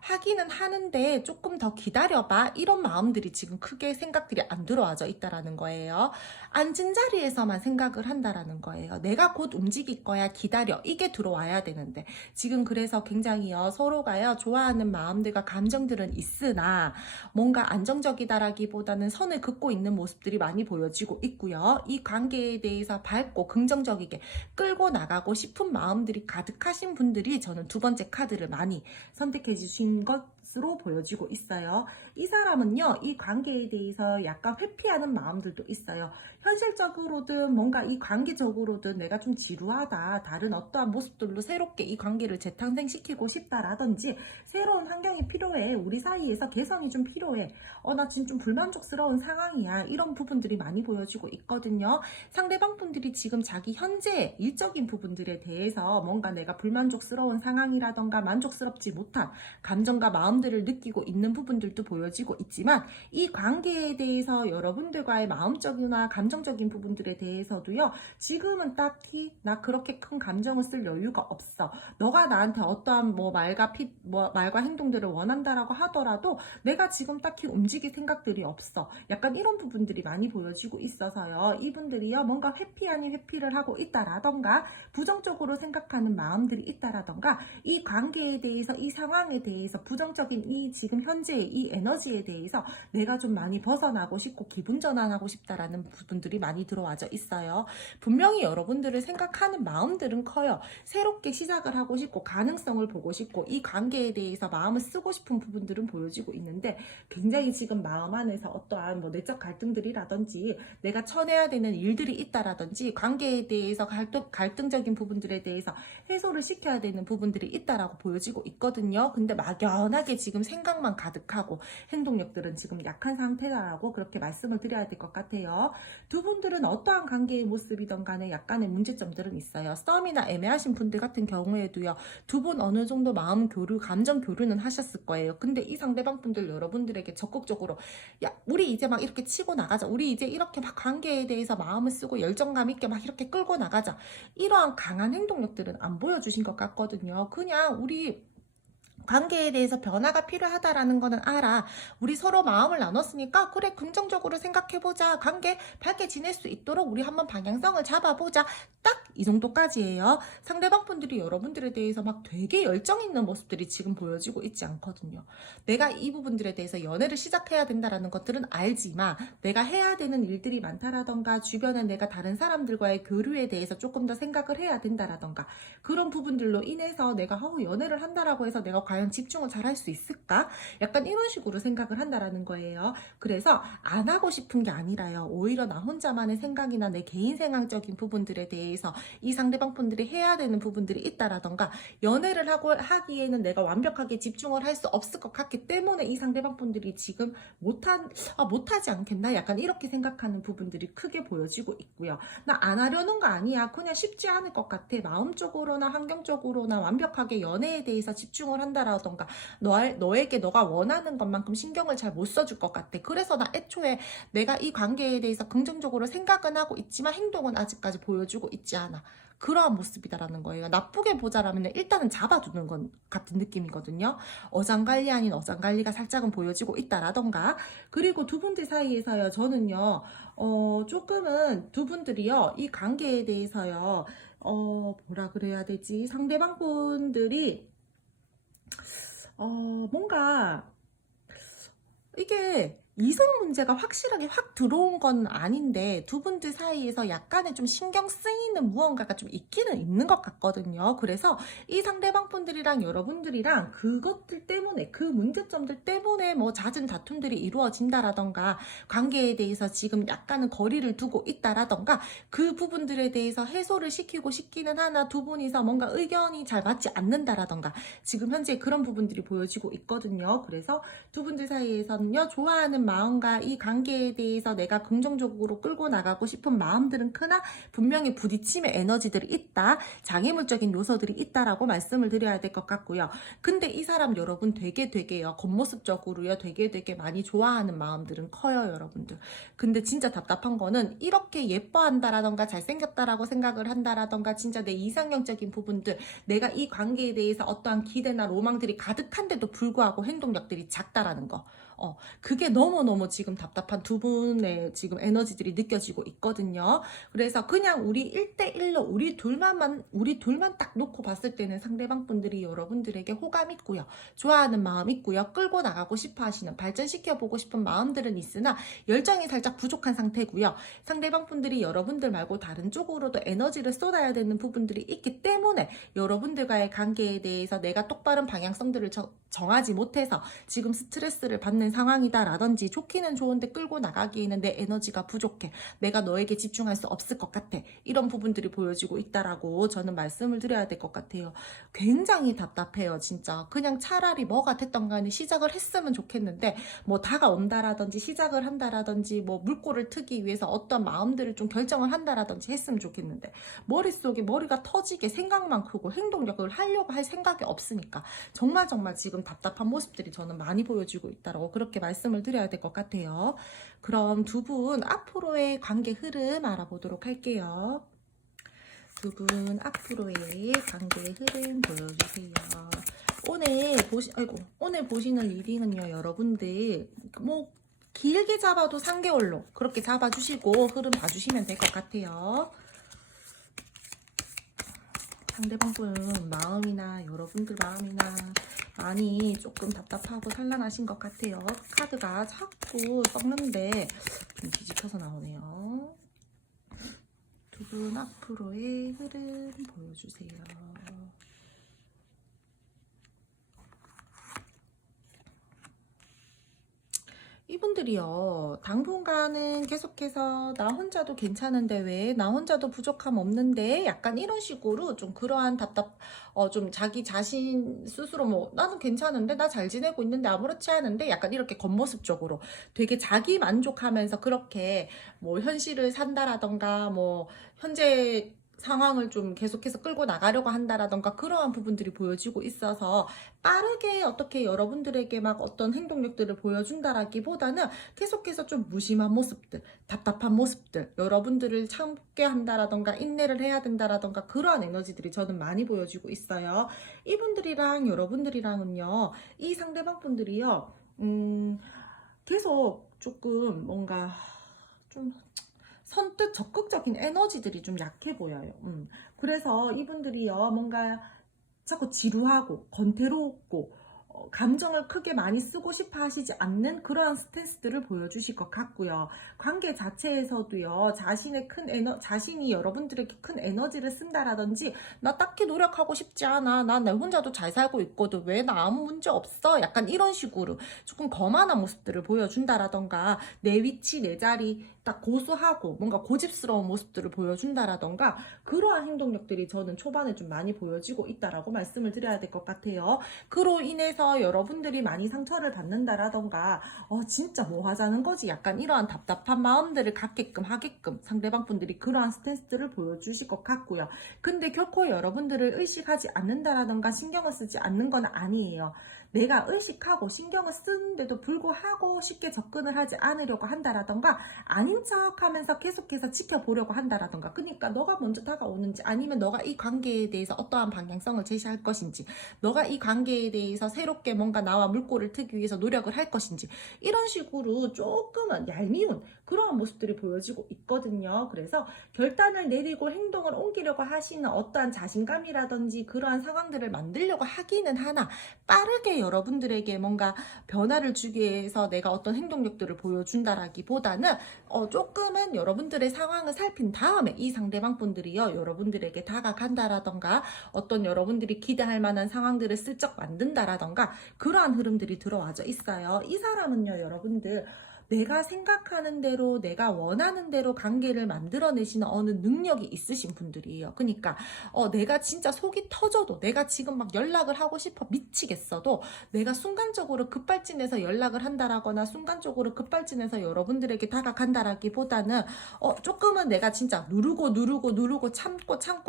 하기는 하는데 조금 더 기다려봐, 이런 마음들이 지금 크게 생각들이 안 들어와져 있다라는 거예요. 앉은 자리에서만 생각을 한다라는 거예요. 내가 곧 움직일 거야, 기다려, 이게 들어와야 되는데 지금 그래서 굉장히요, 서로가요, 좋아하는 마음들과 감정들은 있으나 뭔가 안정적이다라기보다는 선을 긋고 있는 모습들이 많이 보여지고 있고요. 이 관계에 대해서 밝고 긍정적이게 끌고 나가고 싶은 마음들이 가득하신 분들이 저는 두 번째 카드를 많이 선택해 주신 것으로 보여지고 있어요. 이 사람은요, 이 관계에 대해서 약간 회피하는 마음들도 있어요. 현실적으로든 뭔가 이 관계적으로든 내가 좀 지루하다, 다른 어떠한 모습들로 새롭게 이 관계를 재탄생시키고 싶다라든지 새로운 환경이 필요해, 우리 사이에서 개선이 좀 필요해, 나 지금 좀 불만족스러운 상황이야, 이런 부분들이 많이 보여지고 있거든요. 상대방 분들이 지금 자기 현재 일적인 부분들에 대해서 뭔가 내가 불만족스러운 상황이라던가 만족스럽지 못한 감정과 마음들을 느끼고 있는 부분들도 보여지고 있지만, 이 관계에 대해서 여러분들과의 마음적이나 감정적인 부분들에 대해서도요, 지금은 딱히 나 그렇게 큰 감정을 쓸 여유가 없어, 너가 나한테 어떠한 말과 행동들을 원한다라고 하더라도 내가 지금 딱히 움직일 생각들이 없어, 약간 이런 부분들이 많이 보여지고 있어서요, 이분들이요, 뭔가 회피 아닌 회피를 하고 있다라던가 부정적으로 생각하는 마음들이 있다라던가 이 관계에 대해서, 이 상황에 대해서 부정적인 이 지금 현재의 이 에너지 에너지에 대해서 내가 좀 많이 벗어나고 싶고 기분 전환하고 싶다라는 부분들이 많이 들어와져 있어요. 분명히 여러분들을 생각하는 마음들은 커요. 새롭게 시작을 하고 싶고 가능성을 보고 싶고 이 관계에 대해서 마음을 쓰고 싶은 부분들은 보여지고 있는데 굉장히 지금 마음 안에서 어떠한 뭐 내적 갈등들이라든지 내가 쳐내야 되는 일들이 있다라든지 관계에 대해서 갈등적인 부분들에 대해서 해소를 시켜야 되는 부분들이 있다라고 보여지고 있거든요. 근데 막연하게 지금 생각만 가득하고 행동력들은 지금 약한 상태다라고 그렇게 말씀을 드려야 될 것 같아요. 두 분들은 어떠한 관계의 모습이든 간에 약간의 문제점들은 있어요. 썸이나 애매하신 분들 같은 경우에도요. 두 분 어느 정도 마음 교류, 감정 교류는 하셨을 거예요. 근데 이 상대방 분들 여러분들에게 적극적으로 야, 우리 이제 막 이렇게 치고 나가자. 우리 이제 이렇게 막 관계에 대해서 마음을 쓰고 열정감 있게 막 이렇게 끌고 나가자. 이러한 강한 행동력들은 안 보여주신 것 같거든요. 그냥 우리 관계에 대해서 변화가 필요하다라는 거는 알아. 우리 서로 마음을 나눴으니까 그래 긍정적으로 생각해보자. 관계 밝게 지낼 수 있도록 우리 한번 방향성을 잡아보자. 딱 이 정도까지예요. 상대방 분들이 여러분들에 대해서 막 되게 열정 있는 모습들이 지금 보여지고 있지 않거든요. 내가 이 부분들에 대해서 연애를 시작해야 된다라는 것들은 알지만 내가 해야 되는 일들이 많다라던가 주변에 내가 다른 사람들과의 교류에 대해서 조금 더 생각을 해야 된다라던가 그런 부분들로 인해서 내가 연애를 한다라고 해서 내가 과연 집중을 잘 할 수 있을까? 약간 이런 식으로 생각을 한다라는 거예요. 그래서 안 하고 싶은 게 아니라요. 오히려 나 혼자만의 생각이나 내 개인 생활적인 부분들에 대해서 이 상대방 분들이 해야 되는 부분들이 있다라던가 연애를 하기에는 내가 완벽하게 집중을 할 수 없을 것 같기 때문에 이 상대방 분들이 지금 못하지 않겠나? 약간 이렇게 생각하는 부분들이 크게 보여지고 있고요. 나 안 하려는 거 아니야. 그냥 쉽지 않을 것 같아. 마음적으로나 환경적으로나 완벽하게 연애에 대해서 집중을 한다라던가 너에게 너가 원하는 것만큼 신경을 잘 못 써줄 것 같아. 그래서 나 애초에 내가 이 관계에 대해서 긍정적으로 생각은 하고 있지만 행동은 아직까지 보여주고 있지 않아. 그러한 모습이다라는 거예요. 나쁘게 보자라면 일단은 잡아두는 건 같은 느낌이거든요. 어장관리 아닌 어장관리가 살짝은 보여지고 있다라던가. 그리고 두 분들 사이에서요. 저는요. 조금은 두 분들이요. 이 관계에 대해서요. 뭐라 그래야 되지? 상대방 분들이 뭔가 이게 이성 문제가 확실하게 확 들어온 건 아닌데 두 분들 사이에서 약간의 좀 신경 쓰이는 무언가가 좀 있기는 있는 것 같거든요. 그래서 이 상대방 분들이랑 여러분들이랑 그것들 때문에 그 문제점들 때문에 뭐 잦은 다툼들이 이루어진다라던가 관계에 대해서 지금 약간은 거리를 두고 있다라던가 그 부분들에 대해서 해소를 시키고 싶기는 하나 두 분이서 뭔가 의견이 잘 맞지 않는다라던가 지금 현재 그런 부분들이 보여지고 있거든요. 그래서 두 분들 사이에서는요. 좋아하는 마음과 이 관계에 대해서 내가 긍정적으로 끌고 나가고 싶은 마음들은 크나 분명히 부딪힘의 에너지들이 있다. 장애물적인 요소들이 있다라고 말씀을 드려야 될 것 같고요. 근데 이 사람 여러분 되게요. 겉모습적으로요. 되게 많이 좋아하는 마음들은 커요. 여러분들. 근데 진짜 답답한 거는 이렇게 예뻐한다라던가 잘생겼다라고 생각을 한다라던가 진짜 내 이상형적인 부분들 내가 이 관계에 대해서 어떠한 기대나 로망들이 가득한데도 불구하고 행동력들이 작다라는 거. 그게 너무너무 지금 답답한 두 분의 지금 에너지들이 느껴지고 있거든요. 그래서 그냥 우리 1대1로 우리 둘만 딱 놓고 봤을 때는 상대방 분들이 여러분들에게 호감 있고요. 좋아하는 마음 있고요. 끌고 나가고 싶어 하시는 발전시켜보고 싶은 마음들은 있으나 열정이 살짝 부족한 상태고요. 상대방 분들이 여러분들 말고 다른 쪽으로도 에너지를 쏟아야 되는 부분들이 있기 때문에 여러분들과의 관계에 대해서 내가 똑바른 방향성들을 정하지 못해서 지금 스트레스를 받는 상황이다라든지 좋기는 좋은데 끌고 나가기에는 내 에너지가 부족해. 내가 너에게 집중할 수 없을 것 같아. 이런 부분들이 보여지고 있다라고 저는 말씀을 드려야 될 것 같아요. 굉장히 답답해요. 진짜. 그냥 차라리 뭐가 됐던 간에 시작을 했으면 좋겠는데 뭐 다가온다라든지 시작을 한다라든지 뭐 물꼬를 트기 위해서 어떤 마음들을 좀 결정을 한다라든지 했으면 좋겠는데 머릿속에 머리가 터지게 생각만 크고 행동력을 하려고 할 생각이 없으니까 정말 지금 답답한 모습들이 저는 많이 보여지고 있다고 그렇게 말씀을 드려야 될 것 같아요. 그럼 두 분 앞으로의 관계 흐름 알아보도록 할게요. 두 분 앞으로의 관계 흐름 보여주세요. 오늘 보시는 리딩은요, 여러분들 뭐 길게 잡아도 3개월로 그렇게 잡아주시고 흐름 봐주시면 될 것 같아요. 상대방 분 마음이나 여러분들 마음이나 많이 조금 답답하고 산란하신 것 같아요. 카드가 자꾸 썩는데 좀 뒤집혀서 나오네요. 두 분 앞으로의 흐름 보여주세요. 이분들이요, 당분간은 계속해서 나 혼자도 괜찮은데 왜 나 혼자도 부족함 없는데 약간 이런 식으로 좀 그러한 좀 자기 자신 스스로 뭐 나는 괜찮은데 나 잘 지내고 있는데 아무렇지 않은데 약간 이렇게 겉모습적으로 되게 자기 만족하면서 그렇게 뭐 현실을 산다라던가 뭐 현재 상황을 좀 계속해서 끌고 나가려고 한다라던가 그러한 부분들이 보여지고 있어서 빠르게 어떻게 여러분들에게 막 어떤 행동력들을 보여준다라기보다는 계속해서 좀 무심한 모습들, 답답한 모습들, 여러분들을 참게 한다라던가 인내를 해야 된다라던가 그러한 에너지들이 저는 많이 보여지고 있어요. 이분들이랑 여러분들이랑은요, 이 상대방 분들이요, 계속 조금 뭔가 좀 선뜻 적극적인 에너지들이 좀 약해 보여요. 그래서 이분들이요, 뭔가 자꾸 지루하고 건태롭고 감정을 크게 많이 쓰고 싶어 하시지 않는 그러한 스탠스들을 보여주실 것 같고요. 관계 자체에서도요, 자신이 여러분들에게 큰 에너지를 쓴다라든지, 나 딱히 노력하고 싶지 않아. 나 내 혼자도 잘 살고 있거든. 왜 나 아무 문제 없어? 약간 이런 식으로 조금 거만한 모습들을 보여준다라던가, 내 위치, 내 자리 딱 고수하고 뭔가 고집스러운 모습들을 보여준다라던가, 그러한 행동력들이 저는 초반에 좀 많이 보여지고 있다라고 말씀을 드려야 될 것 같아요. 그로 인해서 여러분들이 많이 상처를 받는다라던가 진짜 뭐 하자는 거지 약간 이러한 답답한 마음들을 갖게끔 하게끔 상대방 분들이 그러한 스탠스들을 보여주실 것 같고요. 근데 결코 여러분들을 의식하지 않는다라던가 신경을 쓰지 않는 건 아니에요. 내가 의식하고 신경을 쓰는데도 불구하고 쉽게 접근을 하지 않으려고 한다라던가 아닌 척 하면서 계속해서 지켜보려고 한다라던가, 그러니까 너가 먼저 다가오는지 아니면 너가 이 관계에 대해서 어떠한 방향성을 제시할 것인지, 너가 이 관계에 대해서 새롭게 뭔가 나와 물꼬를 트기 위해서 노력을 할 것인지, 이런 식으로 조금은 얄미운 그러한 모습들이 보여지고 있거든요. 그래서 결단을 내리고 행동을 옮기려고 하시는 어떠한 자신감이라든지 그러한 상황들을 만들려고 하기는 하나, 빠르게 여러분들에게 뭔가 변화를 주기 위해서 내가 어떤 행동력들을 보여준다라기보다는 조금은 여러분들의 상황을 살핀 다음에 이 상대방 분들이요, 여러분들에게 다가간다라던가 어떤 여러분들이 기대할 만한 상황들을 슬쩍 만든다라던가 그러한 흐름들이 들어와져 있어요. 이 사람은요, 여러분들 내가 생각하는 대로 내가 원하는 대로 관계를 만들어내시는 어느 능력이 있으신 분들이에요. 그러니까 내가 진짜 속이 터져도, 내가 지금 막 연락을 하고 싶어 미치겠어도 내가 순간적으로 급발진해서 연락을 한다라거나 순간적으로 급발진해서 여러분들에게 다가간다라기보다는 조금은 내가 진짜 누르고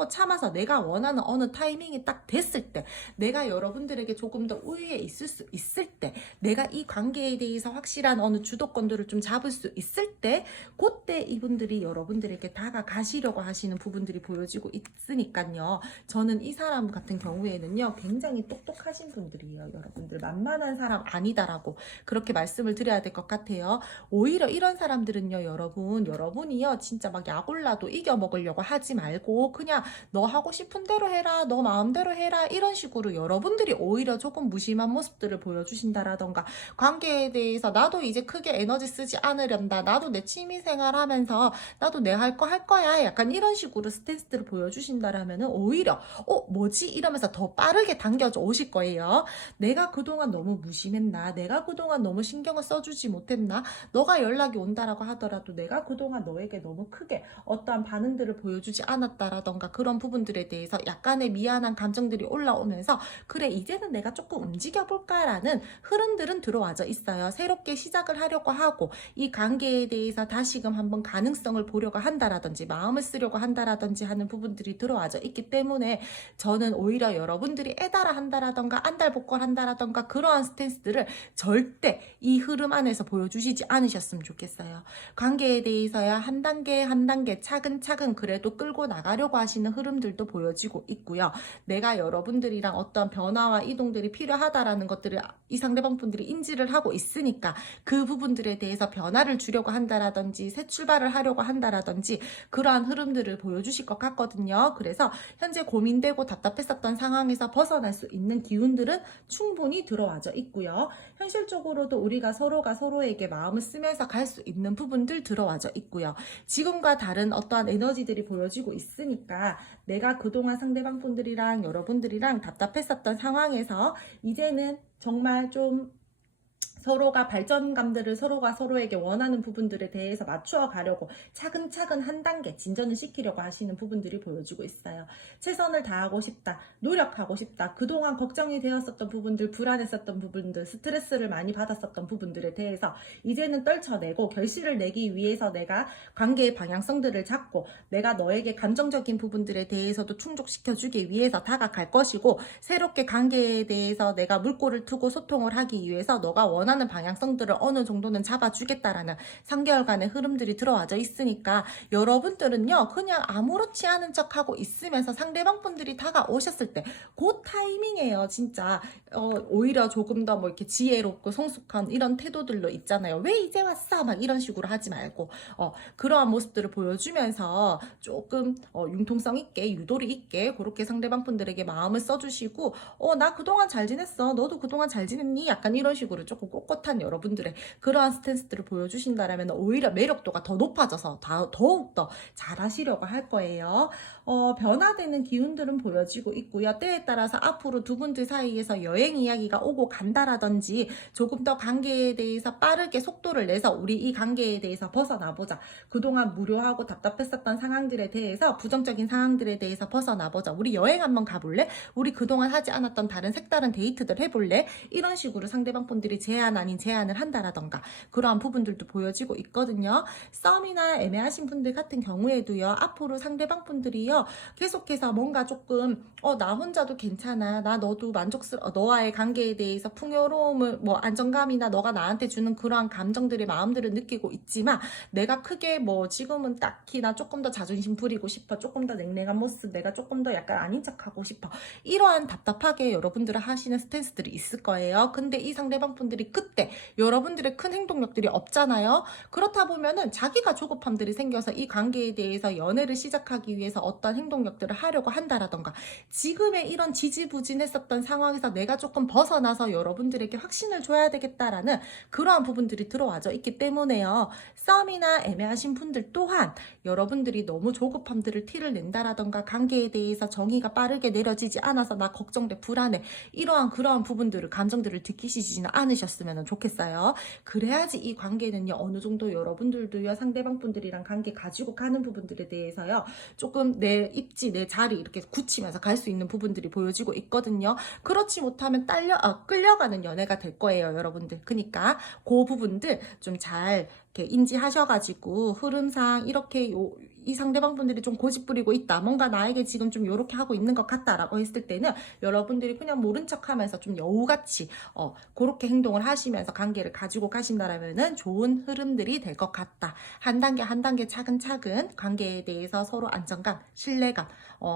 참아서 내가 원하는 어느 타이밍이 딱 됐을 때, 내가 여러분들에게 조금 더 우위에 있을 수 있을 때, 내가 이 관계에 대해서 확실한 어느 주도권들을 좀 잡을 수 있을 때, 그때 이분들이 여러분들에게 다가가시려고 하시는 부분들이 보여지고 있으니까요. 저는 이 사람 같은 경우에는요, 굉장히 똑똑하신 분들이에요. 여러분들 만만한 사람 아니다라고 그렇게 말씀을 드려야 될 것 같아요. 오히려 이런 사람들은요, 여러분이요 진짜 막 약올라도 이겨먹으려고 하지 말고 그냥 너 하고 싶은 대로 해라, 너 마음대로 해라, 이런 식으로 여러분들이 오히려 조금 무심한 모습들을 보여주신다라던가, 관계에 대해서 나도 이제 크게 에너지 쓰지 않으련다, 나도 내 취미생활 하면서 나도 내 할 거 할 거야, 약간 이런 식으로 스탠스들을 보여주신다라면은 오히려 뭐지? 이러면서 더 빠르게 당겨져 오실 거예요. 내가 그동안 너무 무심했나? 내가 그동안 너무 신경을 써주지 못했나? 너가 연락이 온다라고 하더라도 내가 그동안 너에게 너무 크게 어떠한 반응들을 보여주지 않았다라던가 그런 부분들에 대해서 약간의 미안한 감정들이 올라오면서 그래, 이제는 내가 조금 움직여볼까라는 흐름들은 들어와져 있어요. 새롭게 시작을 하려고 하고 이 관계에 대해서 다시금 한번 가능성을 보려고 한다라든지 마음을 쓰려고 한다라든지 하는 부분들이 들어와져 있기 때문에 저는 오히려 여러분들이 애달아 한다라던가 안달복걸 한다라던가 그러한 스탠스들을 절대 이 흐름 안에서 보여주시지 않으셨으면 좋겠어요. 관계에 대해서야 한 단계 한 단계 차근차근 그래도 끌고 나가려고 하시는 흐름들도 보여지고 있고요. 내가 여러분들이랑 어떤 변화와 이동들이 필요하다라는 것들을 이 상대방 분들이 인지를 하고 있으니까 그 부분들에 대해서 변화를 주려고 한다라든지 새 출발을 하려고 한다라든지 그러한 흐름들을 보여주실 것 같거든요. 그래서 현재 고민되고 답답했었던 상황에서 벗어날 수 있는 기운들은 충분히 들어와져 있고요. 현실적으로도 우리가 서로가 서로에게 마음을 쓰면서 갈 수 있는 부분들 들어와져 있고요. 지금과 다른 어떠한 에너지들이 보여지고 있으니까 내가 그동안 상대방 분들이랑 여러분들이랑 답답했었던 상황에서 이제는 정말 좀 서로가 발전감들을 서로가 서로에게 원하는 부분들에 대해서 맞추어 가려고 차근차근 한 단계 진전을 시키려고 하시는 부분들이 보여지고 있어요. 최선을 다하고 싶다, 노력하고 싶다, 그동안 걱정이 되었었던 부분들, 불안했었던 부분들, 스트레스를 많이 받았었던 부분들에 대해서 이제는 떨쳐내고 결실을 내기 위해서 내가 관계의 방향성들을 잡고 내가 너에게 감정적인 부분들에 대해서도 충족시켜주기 위해서 다가갈 것이고, 새롭게 관계에 대해서 내가 물꼬를 트고 소통을 하기 위해서 너가 원하는 방향성들을 어느 정도는 잡아주겠다라는 3개월간의 흐름들이 들어와져 있으니까 여러분들은요 그냥 아무렇지 않은 척하고 있으면서 상대방 분들이 다가오셨을 때 그 타이밍이에요. 진짜 오히려 조금 더 뭐 이렇게 지혜롭고 성숙한 이런 태도들로 있잖아요. 왜 이제 왔어? 막 이런 식으로 하지 말고 그러한 모습들을 보여주면서 조금 융통성 있게 유도리 있게 그렇게 상대방 분들에게 마음을 써주시고 나 그동안 잘 지냈어. 너도 그동안 잘 지냈니? 약간 이런 식으로 조금 꼿꼿한 여러분들의 그러한 스탠스들을 보여주신다면 오히려 매력도가 더 높아져서 더욱더 잘하시려고 할 거예요. 변화되는 기운들은 보여지고 있고요. 때에 따라서 앞으로 두 분들 사이에서 여행 이야기가 오고 간다라든지 조금 더 관계에 대해서 빠르게 속도를 내서 우리 이 관계에 대해서 벗어나보자. 그동안 무료하고 답답했었던 상황들에 대해서 부정적인 상황들에 대해서 벗어나보자. 우리 여행 한번 가볼래? 우리 그동안 하지 않았던 다른 색다른 데이트들 해볼래? 이런 식으로 상대방 분들이 제안 아닌 제안을 한다라던가 그러한 부분들도 보여지고 있거든요. 썸이나 애매하신 분들 같은 경우에도요. 앞으로 상대방 분들이요. 계속해서 뭔가 조금 나 혼자도 괜찮아. 나 너도 너와의 관계에 대해서 풍요로움을 뭐 안정감이나 너가 나한테 주는 그러한 감정들의 마음들을 느끼고 있지만 내가 크게 뭐 지금은 딱히 나 조금 더 자존심 부리고 싶어. 조금 더 냉랭한 모습 내가 조금 더 약간 아닌 척하고 싶어. 이러한 답답하게 여러분들은 하시는 스탠스들이 있을 거예요. 근데 이 상대방 분들이 그때 여러분들의 큰 행동력들이 없잖아요. 그렇다 보면은 자기가 조급함들이 생겨서 이 관계에 대해서 연애를 시작하기 위해서 어떤 행동력들을 하려고 한다라던가 지금의 이런 지지부진했었던 상황에서 내가 조금 벗어나서 여러분들에게 확신을 줘야 되겠다라는 그러한 부분들이 들어와져 있기 때문에요. 썸이나 애매하신 분들 또한 여러분들이 너무 조급함들을 티를 낸다라던가 관계에 대해서 정의가 빠르게 내려지지 않아서 나 걱정돼 불안해 이러한 그러한 부분들을 감정들을 느끼시지는 않으셨으면 좋겠어요. 그래야지 이 관계는요 어느 정도 여러분들도요 상대방 분들이랑 관계 가지고 가는 부분들에 대해서요 조금 내 입지 내 자리 이렇게 굳히면서 갈 수 있는 부분들이 보여지고 있거든요. 그렇지 못하면 끌려가는 연애가 될 거예요 여러분들. 그러니까 그 부분들 좀 잘 인지하셔가지고 흐름상 이렇게 이 상대방 분들이 좀 고집 부리고 있다. 뭔가 나에게 지금 좀 이렇게 하고 있는 것 같다라고 했을 때는 여러분들이 그냥 모른 척하면서 좀 여우같이 그렇게 행동을 하시면서 관계를 가지고 가신다라면은 좋은 흐름들이 될 것 같다. 한 단계 한 단계 차근차근 관계에 대해서 서로 안정감, 신뢰감,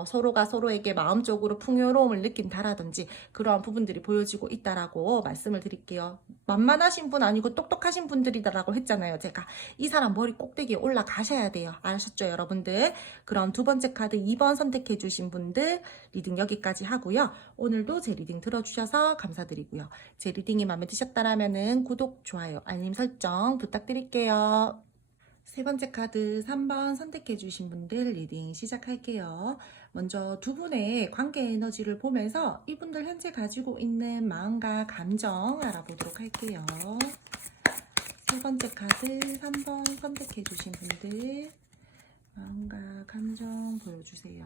서로가 서로에게 마음적으로 풍요로움을 느낀다라든지 그러한 부분들이 보여지고 있다라고 말씀을 드릴게요. 만만하신 분 아니고 똑똑하신 분들이다라고 했잖아요. 제가 이 사람 머리 꼭대기에 올라가셔야 돼요. 아셨죠 여러분들? 그럼 두 번째 카드 2번 선택해 주신 분들 리딩 여기까지 하고요. 오늘도 제 리딩 들어주셔서 감사드리고요. 제 리딩이 마음에 드셨다라면은 구독, 좋아요, 알림 설정 부탁드릴게요. 세 번째 카드 3번 선택해 주신 분들 리딩 시작할게요. 먼저 두 분의 관계 에너지를 보면서 이분들 현재 가지고 있는 마음과 감정 알아보도록 할게요. 세 번째 카드 3번 선택해 주신 분들 마음과 감정 보여주세요.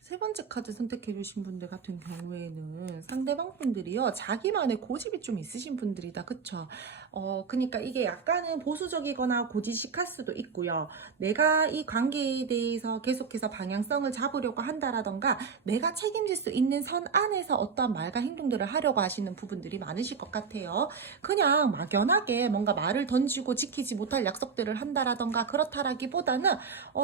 세 번째 카드 선택해 주신 분들 같은 경우에는 상대방 분들이요 자기만의 고집이 좀 있으신 분들이다. 그쵸? 그러니까 이게 약간은 보수적이거나 고지식할 수도 있고요. 내가 이 관계에 대해서 계속해서 방향성을 잡으려고 한다라던가 내가 책임질 수 있는 선 안에서 어떠한 말과 행동들을 하려고 하시는 부분들이 많으실 것 같아요. 그냥 막연하게 뭔가 말을 던지고 지키지 못할 약속들을 한다라던가 그렇다라기보다는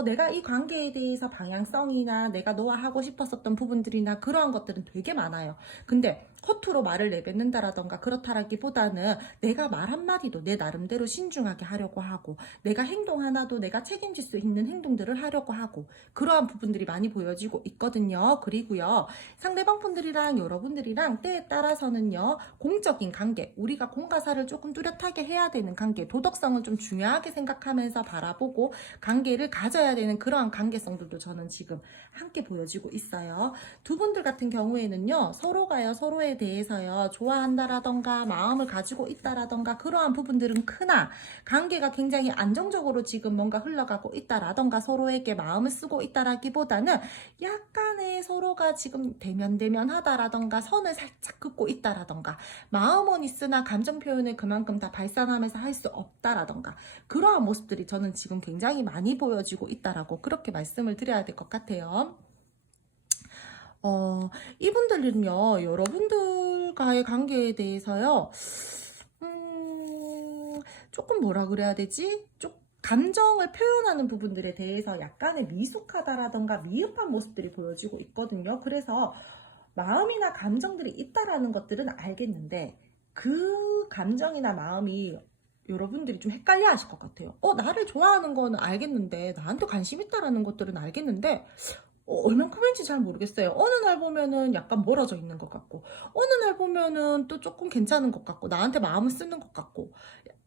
내가 이 관계에 대해서 방향성이나 내가 너와 하고 하고 싶었었던 부분들이나 그러한 것들은 되게 많아요. 근데 허투루 말을 내뱉는다라던가 그렇다라기보다는 내가 말 한마디도 내 나름대로 신중하게 하려고 하고, 내가 행동 하나도 내가 책임질 수 있는 행동들을 하려고 하고, 그러한 부분들이 많이 보여지고 있거든요. 그리고요, 상대방 분들이랑 여러분들이랑 때에 따라서는요, 공적인 관계, 우리가 공과사를 조금 뚜렷하게 해야 되는 관계, 도덕성을 좀 중요하게 생각하면서 바라보고 관계를 가져야 되는 그러한 관계성들도 저는 지금 함께 보여지고 있어요. 두 분들 같은 경우에는요, 서로가요, 서로에 대해서요, 좋아한다라던가 마음을 가지고 있다라던가 그러한 부분들은 크나, 관계가 굉장히 안정적으로 지금 뭔가 흘러가고 있다라던가 서로에게 마음을 쓰고 있다라기보다는 약간의 서로가 지금 대면대면하다라던가 선을 살짝 긋고 있다라던가, 마음은 있으나 감정 표현을 그만큼 다 발산하면서 할 수 없다라던가, 그러한 모습들이 저는 지금 굉장히 많이 보여지고 있다라고 그렇게 말씀을 드려야 될 것 같아요. 이분들은요, 여러분들과의 관계에 대해서요, 조금 뭐라 그래야 되지? 좀 감정을 표현하는 부분들에 대해서 약간의 미숙하다라던가 미흡한 모습들이 보여지고 있거든요. 그래서 마음이나 감정들이 있다라는 것들은 알겠는데, 그 감정이나 마음이 여러분들이 좀 헷갈려 하실 것 같아요. 나를 좋아하는 거는 알겠는데, 나한테 관심 있다라는 것들은 알겠는데, 얼만큼인지 잘 모르겠어요. 어느 날 보면은 약간 멀어져 있는 것 같고, 어느 날 보면은 또 조금 괜찮은 것 같고, 나한테 마음을 쓰는 것 같고,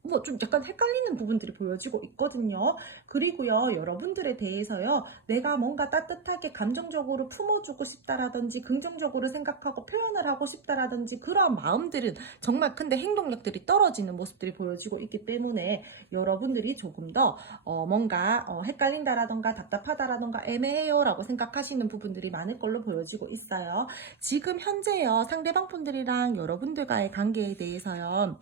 뭐 좀 약간 헷갈리는 부분들이 보여지고 있거든요. 그리고요, 여러분들에 대해서요, 내가 뭔가 따뜻하게 감정적으로 품어주고 싶다라든지 긍정적으로 생각하고 표현을 하고 싶다라든지 그러한 마음들은 정말 큰데 행동력들이 떨어지는 모습들이 보여지고 있기 때문에 여러분들이 조금 더 뭔가 헷갈린다라던가 답답하다라던가 애매해요 라고 생각하시는 부분들이 많을 걸로 보여지고 있어요. 지금 현재요, 상대방 분들이랑 여러분들과의 관계에 대해서요,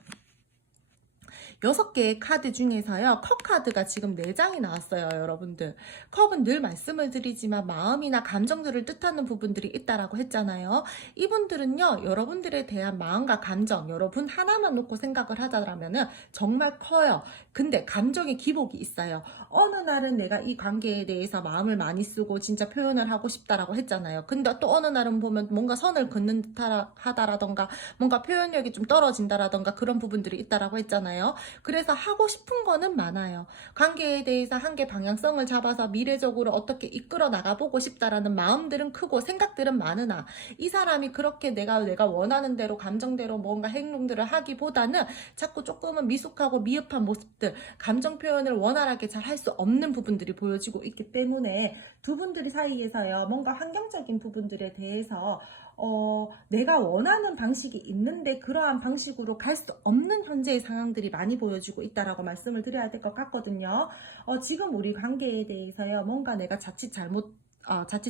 6개의 카드 중에서요, 컵 카드가 지금 4장이 나왔어요, 여러분들. 컵은 늘 말씀을 드리지만 마음이나 감정들을 뜻하는 부분들이 있다라고 했잖아요. 이분들은요, 여러분들에 대한 마음과 감정, 여러분 하나만 놓고 생각을 하자라면은 정말 커요. 근데 감정의 기복이 있어요. 어느 날은 내가 이 관계에 대해서 마음을 많이 쓰고 진짜 표현을 하고 싶다라고 했잖아요. 근데 또 어느 날은 보면 뭔가 선을 긋는 듯 하다라던가 뭔가 표현력이 좀 떨어진다라던가 그런 부분들이 있다라고 했잖아요. 그래서 하고 싶은 거는 많아요. 관계에 대해서 한계 방향성을 잡아서 미래적으로 어떻게 이끌어 나가보고 싶다라는 마음들은 크고 생각들은 많으나, 이 사람이 그렇게 내가 원하는 대로 감정대로 뭔가 행동들을 하기보다는 자꾸 조금은 미숙하고 미흡한 모습들, 감정 표현을 원활하게 잘 할 수 없는 부분들이 보여지고 있기 때문에 두 분들이 사이에서요, 뭔가 환경적인 부분들에 대해서 내가 원하는 방식이 있는데 그러한 방식으로 갈 수 없는 현재의 상황들이 많이 보여지고 있다라고 말씀을 드려야 될 것 같거든요. 지금 우리 관계에 대해서요, 뭔가 내가 자칫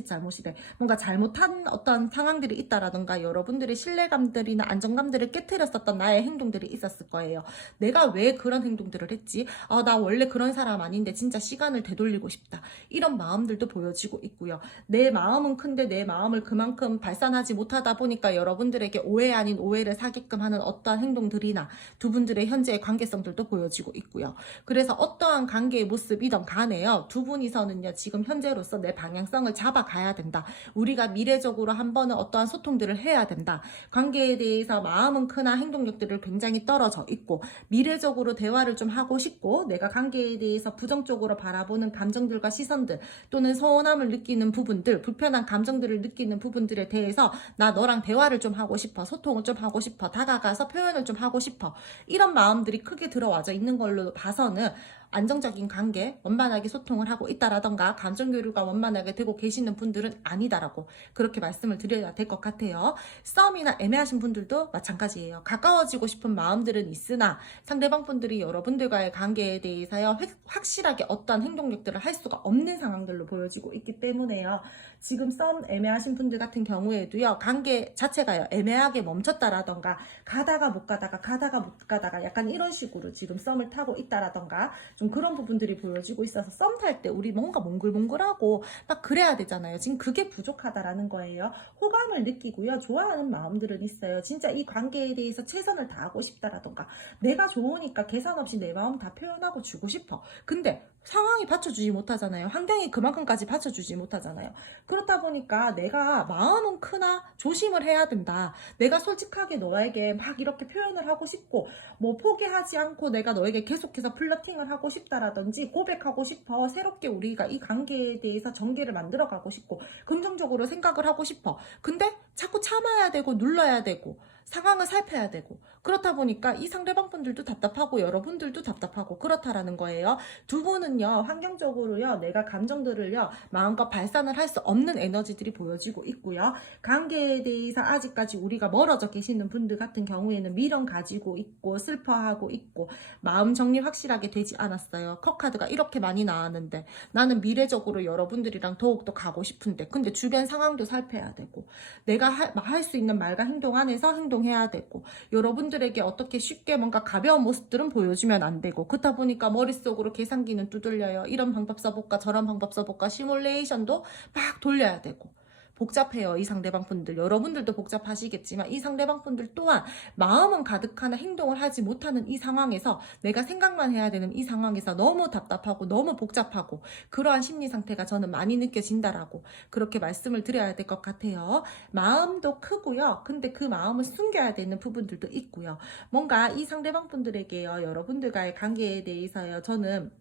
잘못이래. 뭔가 잘못한 어떤 상황들이 있다라든가 여러분들의 신뢰감들이나 안정감들을 깨트렸었던 나의 행동들이 있었을 거예요. 내가 왜 그런 행동들을 했지? 나 원래 그런 사람 아닌데 진짜 시간을 되돌리고 싶다. 이런 마음들도 보여지고 있고요. 내 마음은 큰데 내 마음을 그만큼 발산하지 못하다 보니까 여러분들에게 오해 아닌 오해를 사게끔 하는 어떠한 행동들이나 두 분들의 현재의 관계성들도 보여지고 있고요. 그래서 어떠한 관계의 모습이든 간에요, 두 분이서는요, 지금 현재로서 내 방향성을 잡아가야 된다. 우리가 미래적으로 한 번은 어떠한 소통들을 해야 된다. 관계에 대해서 마음은 크나 행동력들을 굉장히 떨어져 있고, 미래적으로 대화를 좀 하고 싶고, 내가 관계에 대해서 부정적으로 바라보는 감정들과 시선들, 또는 서운함을 느끼는 부분들, 불편한 감정들을 느끼는 부분들에 대해서 나 너랑 대화를 좀 하고 싶어, 소통을 좀 하고 싶어, 다가가서 표현을 좀 하고 싶어, 이런 마음들이 크게 들어와져 있는 걸로 봐서는 안정적인 관계, 원만하게 소통을 하고 있다라던가 감정 교류가 원만하게 되고 계시는 분들은 아니다라고 그렇게 말씀을 드려야 될 것 같아요. 싸움이나 애매하신 분들도 마찬가지예요. 가까워지고 싶은 마음들은 있으나 상대방 분들이 여러분들과의 관계에 대해서요, 확실하게 어떠한 행동력들을 할 수가 없는 상황들로 보여지고 있기 때문에요. 지금 싸움 애매하신 분들 같은 경우에도요, 관계 자체가요, 애매하게 멈췄다라던가 가다가 못 가다가 약간 이런 식으로 지금 썸을 타고 있다라던가 좀 그런 부분들이 보여지고 있어서, 썸 탈 때 우리 뭔가 몽글몽글하고 막 그래야 되잖아요. 지금 그게 부족하다라는 거예요. 호감을 느끼고요, 좋아하는 마음들은 있어요. 진짜 이 관계에 대해서 최선을 다하고 싶다라던가 내가 좋으니까 계산 없이 내 마음 다 표현하고 주고 싶어. 근데 상황이 받쳐주지 못하잖아요. 환경이 그만큼까지 받쳐주지 못하잖아요. 그렇다 보니까 내가 마음은 크나 조심을 해야 된다. 내가 솔직하게 너에게 막 이렇게 표현을 하고 싶고, 뭐 포기하지 않고 내가 너에게 계속해서 플러팅을 하고 싶다라든지 고백하고 싶어. 새롭게 우리가 이 관계에 대해서 전개를 만들어가고 싶고, 긍정적으로 생각을 하고 싶어. 근데 자꾸 참아야 되고 눌러야 되고 상황을 살펴야 되고, 그렇다 보니까 이 상대방분들도 답답하고 여러분들도 답답하고 그렇다라는 거예요. 두 분은요, 환경적으로요, 내가 감정들을요 마음껏 발산을 할 수 없는 에너지들이 보여지고 있고요. 관계에 대해서 아직까지 우리가 멀어져 계시는 분들 같은 경우에는 미련 가지고 있고 슬퍼하고 있고, 마음 정리 확실하게 되지 않았어요. 컵카드가 이렇게 많이 나왔는데 나는 미래적으로 여러분들이랑 더욱더 가고 싶은데, 근데 주변 상황도 살펴야 되고, 내가 할 수 있는 말과 행동 안에서 행동해야 되고, 여러분들에게 어떻게 쉽게 뭔가 가벼운 모습들은 보여주면 안 되고, 그렇다 보니까 머릿속으로 계산기는 두들려요. 이런 방법 써볼까 저런 방법 써볼까 시뮬레이션도 막 돌려야 되고, 복잡해요. 이 상대방 분들, 여러분들도 복잡하시겠지만 이 상대방 분들 또한 마음은 가득하나 행동을 하지 못하는 이 상황에서, 내가 생각만 해야 되는 이 상황에서 너무 답답하고 너무 복잡하고, 그러한 심리 상태가 저는 많이 느껴진다라고 그렇게 말씀을 드려야 될 것 같아요. 마음도 크고요. 근데 그 마음을 숨겨야 되는 부분들도 있고요. 뭔가 이 상대방 분들에게요, 여러분들과의 관계에 대해서요, 저는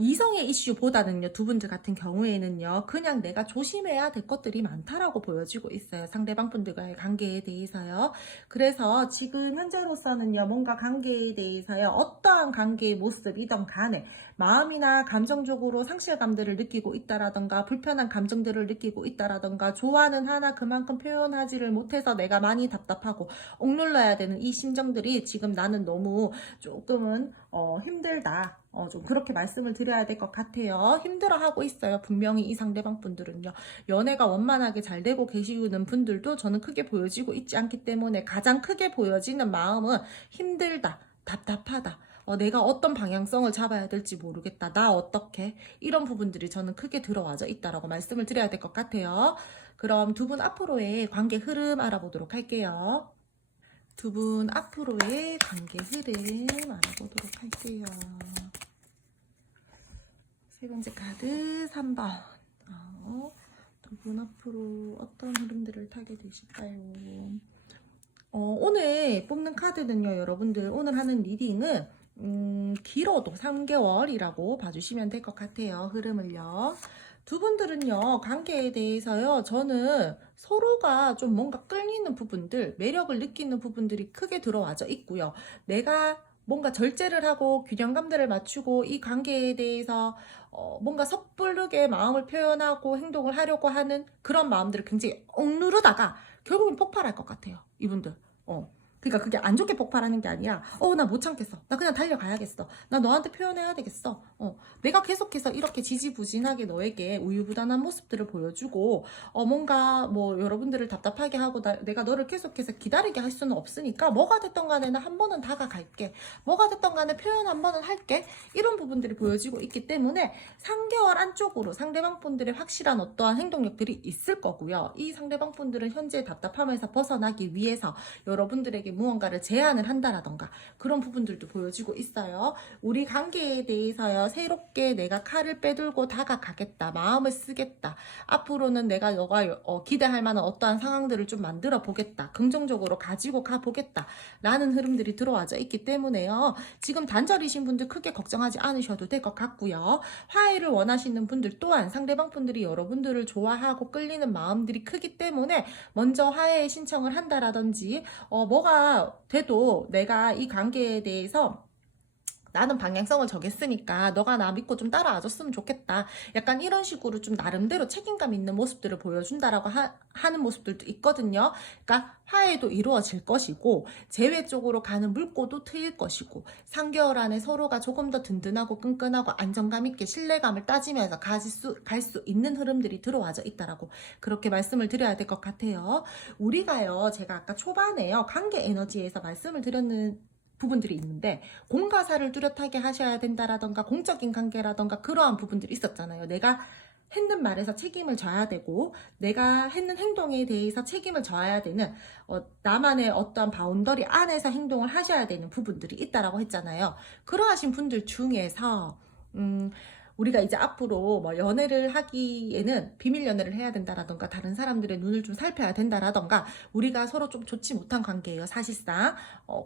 이성의 이슈보다는요, 두 분들 같은 경우에는요, 그냥 내가 조심해야 될 것들이 많다라고 보여지고 있어요. 상대방 분들과의 관계에 대해서요. 그래서 지금 현재로서는요, 뭔가 관계에 대해서요, 어떠한 관계의 모습이든 간에 마음이나 감정적으로 상실감들을 느끼고 있다라던가, 불편한 감정들을 느끼고 있다라던가, 좋아는 하나 그만큼 표현하지를 못해서 내가 많이 답답하고 억눌러야 되는 이 심정들이 지금 나는 너무 조금은 힘들다. 좀 그렇게 말씀을 드려야 될 것 같아요. 힘들어하고 있어요. 분명히 이 상대방 분들은요. 연애가 원만하게 잘 되고 계시는 분들도 저는 크게 보여지고 있지 않기 때문에, 가장 크게 보여지는 마음은 힘들다, 답답하다, 내가 어떤 방향성을 잡아야 될지 모르겠다, 나 어떻게, 이런 부분들이 저는 크게 들어와져 있다라고 말씀을 드려야 될 것 같아요. 그럼 두 분 앞으로의 관계 흐름 알아보도록 할게요. 두 분 앞으로의 관계 흐름 알아보도록 할게요. 세 번째 카드 3번. 두 분 앞으로 어떤 흐름들을 타게 되실까요? 오늘 뽑는 카드는요, 여러분들 오늘 하는 리딩은 길어도 3개월이라고 봐주시면 될 것 같아요. 흐름을요. 두 분들은요, 관계에 대해서요, 저는 서로가 좀 뭔가 끌리는 부분들, 매력을 느끼는 부분들이 크게 들어와져 있고요. 내가 뭔가 절제를 하고 균형감들을 맞추고 이 관계에 대해서 뭔가 섣부르게 마음을 표현하고 행동을 하려고 하는 그런 마음들을 굉장히 억누르다가 결국은 폭발할 것 같아요. 이분들. 그러니까 그게 안 좋게 폭발하는 게 아니라, 나 못 참겠어, 나 그냥 달려가야겠어, 나 너한테 표현해야 되겠어, 내가 계속해서 이렇게 지지부진하게 너에게 우유부단한 모습들을 보여주고, 뭔가 뭐 여러분들을 답답하게 하고 내가 너를 계속해서 기다리게 할 수는 없으니까, 뭐가 됐던 간에 나 한 번은 다가갈게, 뭐가 됐던 간에 표현 한 번은 할게, 이런 부분들이 보여지고 있기 때문에 3개월 안쪽으로 상대방 분들의 확실한 어떠한 행동력들이 있을 거고요. 이 상대방 분들은 현재 답답함에서 벗어나기 위해서 여러분들에게 무언가를 제안을 한다라던가 그런 부분들도 보여지고 있어요. 우리 관계에 대해서요, 새롭게 내가 칼을 빼들고 다가가겠다, 마음을 쓰겠다, 앞으로는 내가 너가 기대할 만한 어떠한 상황들을 좀 만들어 보겠다, 긍정적으로 가지고 가보겠다 라는 흐름들이 들어와져 있기 때문에요, 지금 단절이신 분들 크게 걱정하지 않으셔도 될 것 같고요. 화해를 원하시는 분들 또한 상대방 분들이 여러분들을 좋아하고 끌리는 마음들이 크기 때문에 먼저 화해의 신청을 한다라든지, 뭐가 돼도 내가 이 관계에 대해서 나는 방향성을 정했으니까 너가 나 믿고 좀 따라와줬으면 좋겠다, 약간 이런 식으로 좀 나름대로 책임감 있는 모습들을 보여준다라고 하는 모습들도 있거든요. 그러니까 화해도 이루어질 것이고, 재회 쪽으로 가는 물꼬도 트일 것이고, 3개월 안에 서로가 조금 더 든든하고 끈끈하고 안정감 있게 신뢰감을 따지면서 갈 수 있는 흐름들이 들어와져 있다라고 그렇게 말씀을 드려야 될 것 같아요. 우리가요, 제가 아까 초반에요, 관계 에너지에서 말씀을 드렸는 부분들이 있는데, 공과사를 뚜렷하게 하셔야 된다라던가 공적인 관계라던가 그러한 부분들이 있었잖아요. 내가 했는 말에서 책임을 져야 되고 내가 했는 행동에 대해서 책임을 져야 되는 나만의 어떤 바운더리 안에서 행동을 하셔야 되는 부분들이 있다라고 했잖아요. 그러하신 분들 중에서 우리가 이제 앞으로 뭐 연애를 하기에는 비밀 연애를 해야 된다라던가 다른 사람들의 눈을 좀 살펴야 된다라던가 우리가 서로 좀 좋지 못한 관계예요, 사실상.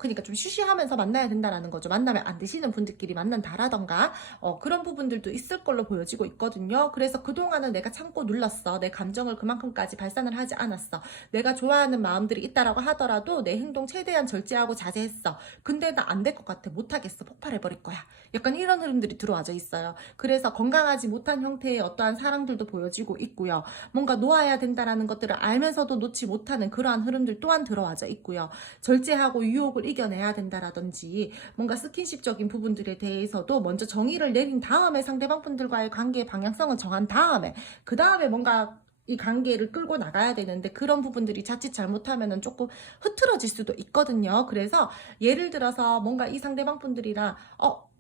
그러니까 좀 쉬쉬하면서 만나야 된다라는 거죠. 만나면 안 되시는 분들끼리 만난다라던가 그런 부분들도 있을 걸로 보여지고 있거든요. 그래서 그동안은 내가 참고 눌렀어. 내 감정을 그만큼까지 발산을 하지 않았어. 내가 좋아하는 마음들이 있다라고 하더라도 내 행동 최대한 절제하고 자제했어. 근데 나 안 될 것 같아. 못하겠어. 폭발해버릴 거야. 약간 이런 흐름들이 들어와져 있어요. 그래서 건강하지 못한 형태의 어떠한 사랑들도 보여지고 있고요. 뭔가 놓아야 된다라는 것들을 알면서도 놓지 못하는 그러한 흐름들 또한 들어와져 있고요. 절제하고 유혹을 이겨내야 된다라든지 뭔가 스킨십적인 부분들에 대해서도 먼저 정의를 내린 다음에 상대방 분들과의 관계의 방향성을 정한 다음에 그 다음에 뭔가 이 관계를 끌고 나가야 되는데 그런 부분들이 자칫 잘못하면 조금 흐트러질 수도 있거든요. 그래서 예를 들어서 뭔가 이 상대방 분들이랑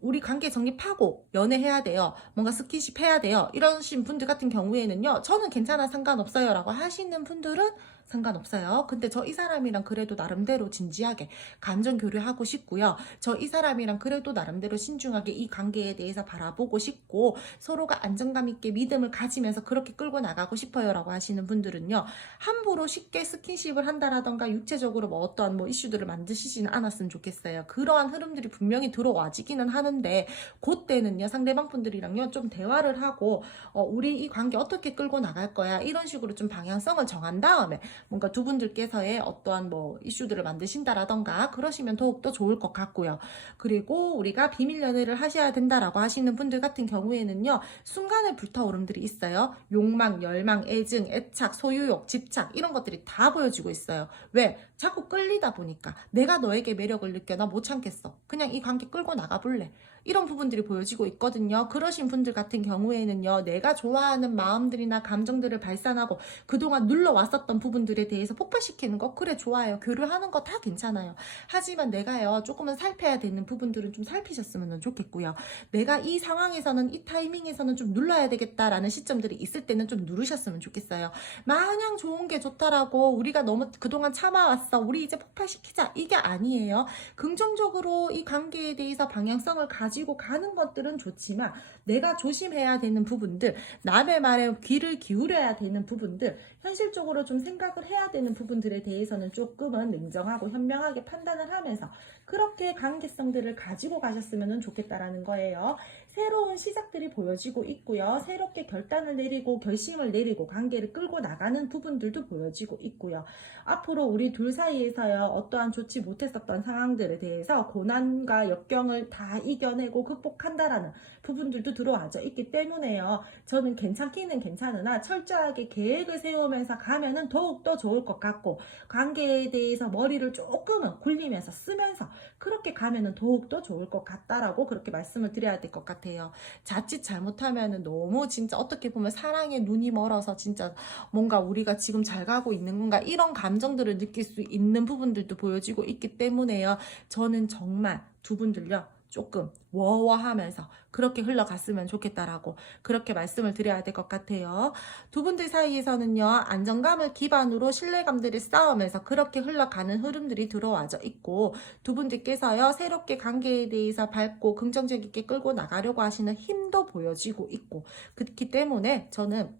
우리 관계 정립하고 연애해야 돼요. 뭔가 스킨십 해야 돼요. 이러신 분들 같은 경우에는요. 저는 괜찮아 상관없어요 라고 하시는 분들은 상관없어요. 근데 저 이 사람이랑 그래도 나름대로 진지하게 감정 교류하고 싶고요. 저 이 사람이랑 그래도 나름대로 신중하게 이 관계에 대해서 바라보고 싶고 서로가 안정감 있게 믿음을 가지면서 그렇게 끌고 나가고 싶어요 라고 하시는 분들은요. 함부로 쉽게 스킨십을 한다라던가 육체적으로 뭐 어떠한 뭐 이슈들을 만드시지는 않았으면 좋겠어요. 그러한 흐름들이 분명히 들어와지기는 하는데 그때는요. 상대방 분들이랑요. 좀 대화를 하고 우리 이 관계 어떻게 끌고 나갈 거야 이런 식으로 좀 방향성을 정한 다음에 뭔가 두 분들께서의 어떠한 뭐 이슈들을 만드신다라던가 그러시면 더욱더 좋을 것 같고요. 그리고 우리가 비밀 연애를 하셔야 된다라고 하시는 분들 같은 경우에는요. 순간의 불타오름들이 있어요. 욕망, 열망, 애증, 애착, 소유욕, 집착 이런 것들이 다 보여지고 있어요. 왜? 자꾸 끌리다 보니까 내가 너에게 매력을 느껴 나 못 참겠어. 그냥 이 관계 끌고 나가볼래. 이런 부분들이 보여지고 있거든요. 그러신 분들 같은 경우에는요. 내가 좋아하는 마음들이나 감정들을 발산하고 그동안 눌러왔었던 부분들에 대해서 폭발시키는 거 그래 좋아요. 교류하는 거 다 괜찮아요. 하지만 내가요. 조금은 살펴야 되는 부분들은 좀 살피셨으면 좋겠고요. 내가 이 상황에서는 이 타이밍에서는 좀 눌러야 되겠다라는 시점들이 있을 때는 좀 누르셨으면 좋겠어요. 마냥 좋은 게 좋다라고 우리가 너무 그동안 참아왔어. 우리 이제 폭발시키자. 이게 아니에요. 긍정적으로 이 관계에 대해서 방향성을 가지고 가는 것들은 좋지만 내가 조심해야 되는 부분들, 남의 말에 귀를 기울여야 되는 부분들, 현실적으로 좀 생각을 해야 되는 부분들에 대해서는 조금은 냉정하고 현명하게 판단을 하면서 그렇게 관계성들을 가지고 가셨으면 좋겠다라는 거예요. 새로운 시작들이 보여지고 있고요. 새롭게 결단을 내리고 결심을 내리고 관계를 끌고 나가는 부분들도 보여지고 있고요. 앞으로 우리 둘 사이에서요. 어떠한 좋지 못했었던 상황들에 대해서 고난과 역경을 다 이겨내고 극복한다라는 부분들도 들어와져 있기 때문에요. 저는 괜찮기는 괜찮으나 철저하게 계획을 세우면서 가면은 더욱더 좋을 것 같고 관계에 대해서 머리를 조금은 굴리면서 쓰면서 그렇게 가면은 더욱더 좋을 것 같다라고 그렇게 말씀을 드려야 될 것 같아요. 자칫 잘못하면은 너무 진짜 어떻게 보면 사랑에 눈이 멀어서 진짜 뭔가 우리가 지금 잘 가고 있는 건가 이런 감정들을 느낄 수 있는 부분들도 보여지고 있기 때문에요. 저는 정말 두 분들요. 조금 워워하면서 그렇게 흘러갔으면 좋겠다라고 그렇게 말씀을 드려야 될 것 같아요. 두 분들 사이에서는요. 안정감을 기반으로 신뢰감들을 쌓으면서 그렇게 흘러가는 흐름들이 들어와져 있고 두 분들께서요. 새롭게 관계에 대해서 밝고 긍정적이게 끌고 나가려고 하시는 힘도 보여지고 있고 그렇기 때문에 저는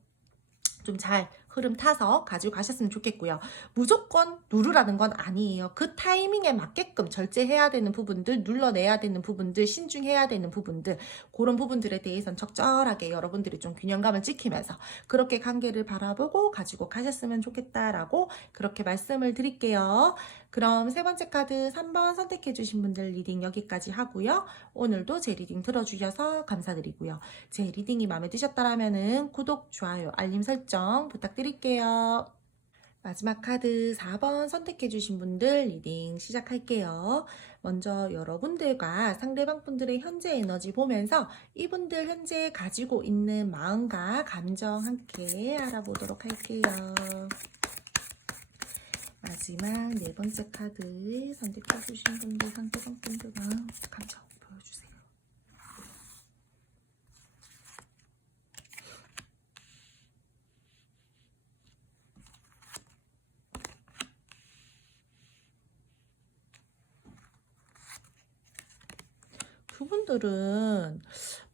좀 잘 흐름 타서 가지고 가셨으면 좋겠고요. 무조건 누르라는 건 아니에요. 그 타이밍에 맞게끔 절제해야 되는 부분들, 눌러내야 되는 부분들, 신중해야 되는 부분들 그런 부분들에 대해서는 적절하게 여러분들이 좀 균형감을 지키면서 그렇게 관계를 바라보고 가지고 가셨으면 좋겠다라고 그렇게 말씀을 드릴게요. 그럼 세 번째 카드 3번 선택해주신 분들 리딩 여기까지 하고요. 오늘도 제 리딩 들어주셔서 감사드리고요. 제 리딩이 마음에 드셨다라면 구독, 좋아요, 알림 설정 부탁드릴게요. 마지막 카드 4번 선택해주신 분들 리딩 시작할게요. 먼저 여러분들과 상대방 분들의 현재 에너지 보면서 이분들 현재 가지고 있는 마음과 감정 함께 알아보도록 할게요. 마지막 네 번째 카드 선택해주신 분들 상대방 분들과 감정 보여주세요. 두 분들은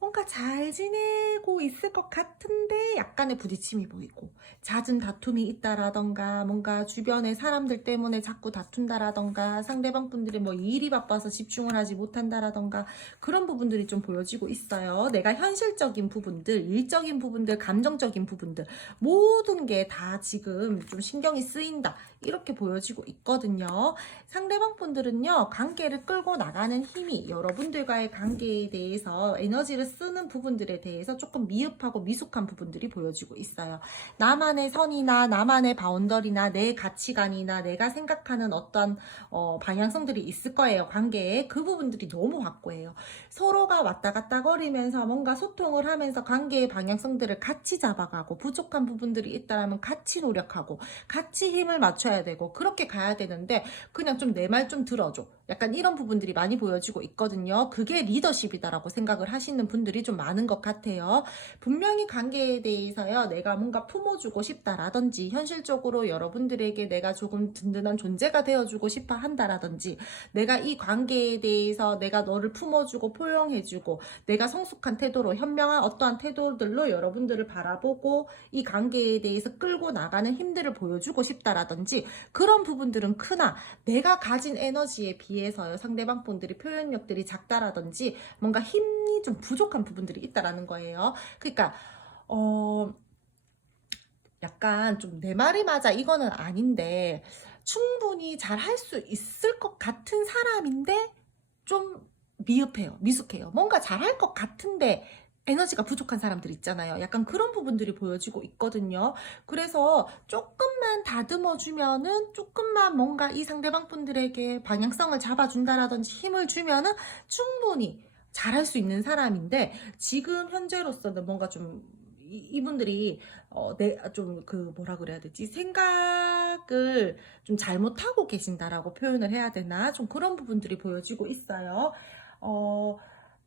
뭔가 잘 지내고 있을 것 같은데 약간의 부딪힘이 보이고 잦은 다툼이 있다라던가 뭔가 주변의 사람들 때문에 자꾸 다툰다라던가 상대방 분들이 뭐 일이 바빠서 집중을 하지 못한다라던가 그런 부분들이 좀 보여지고 있어요. 내가 현실적인 부분들, 일적인 부분들, 감정적인 부분들 모든 게 다 지금 좀 신경이 쓰인다 이렇게 보여지고 있거든요. 상대방 분들은요, 관계를 끌고 나가는 힘이 여러분들과의 관계에 대해서 에너지를 쓰는 부분들에 대해서 조금 미흡하고 미숙한 부분들이 보여지고 있어요. 나만의 선이나 나만의 바운더리나 내 가치관이나 내가 생각하는 어떤 방향성들이 있을 거예요. 관계에 그 부분들이 너무 확고해요. 서로가 왔다 갔다 거리면서 뭔가 소통을 하면서 관계의 방향성들을 같이 잡아가고 부족한 부분들이 있다면 같이 노력하고 같이 힘을 맞춰야 되고 그렇게 가야 되는데 그냥 좀 내 말 좀 들어줘. 약간 이런 부분들이 많이 보여지고 있거든요. 그게 리더십이다라고 생각을 하시는 분들이 좀 많은 것 같아요. 분명히 관계에 대해서요, 내가 뭔가 품어주고 싶다라든지, 현실적으로 여러분들에게 내가 조금 든든한 존재가 되어주고 싶어 한다라든지, 내가 이 관계에 대해서 내가 너를 품어주고 포용해주고, 내가 성숙한 태도로, 현명한 어떠한 태도들로 여러분들을 바라보고, 이 관계에 대해서 끌고 나가는 힘들을 보여주고 싶다라든지, 그런 부분들은 크나, 내가 가진 에너지에 비해서요, 상대방 분들이 표현력들이 작다라든지 뭔가 힘이 좀 부족한 부분들이 있다라는 거예요. 그러니까 약간 좀 내 말이 맞아 이거는 아닌데 충분히 잘 할 수 있을 것 같은 사람인데 좀 미흡해요. 미숙해요. 뭔가 잘 할 것 같은데 에너지가 부족한 사람들 있잖아요. 약간 그런 부분들이 보여지고 있거든요. 그래서 조금만 다듬어 주면은 조금만 뭔가 이 상대방 분들에게 방향성을 잡아준다라든지 힘을 주면은 충분히 잘할 수 있는 사람인데 지금 현재로서는 뭔가 좀 이분들이 좀 그 뭐라 그래야 되지? 생각을 좀 잘못하고 계신다라고 표현을 해야 되나? 좀 그런 부분들이 보여지고 있어요. 어,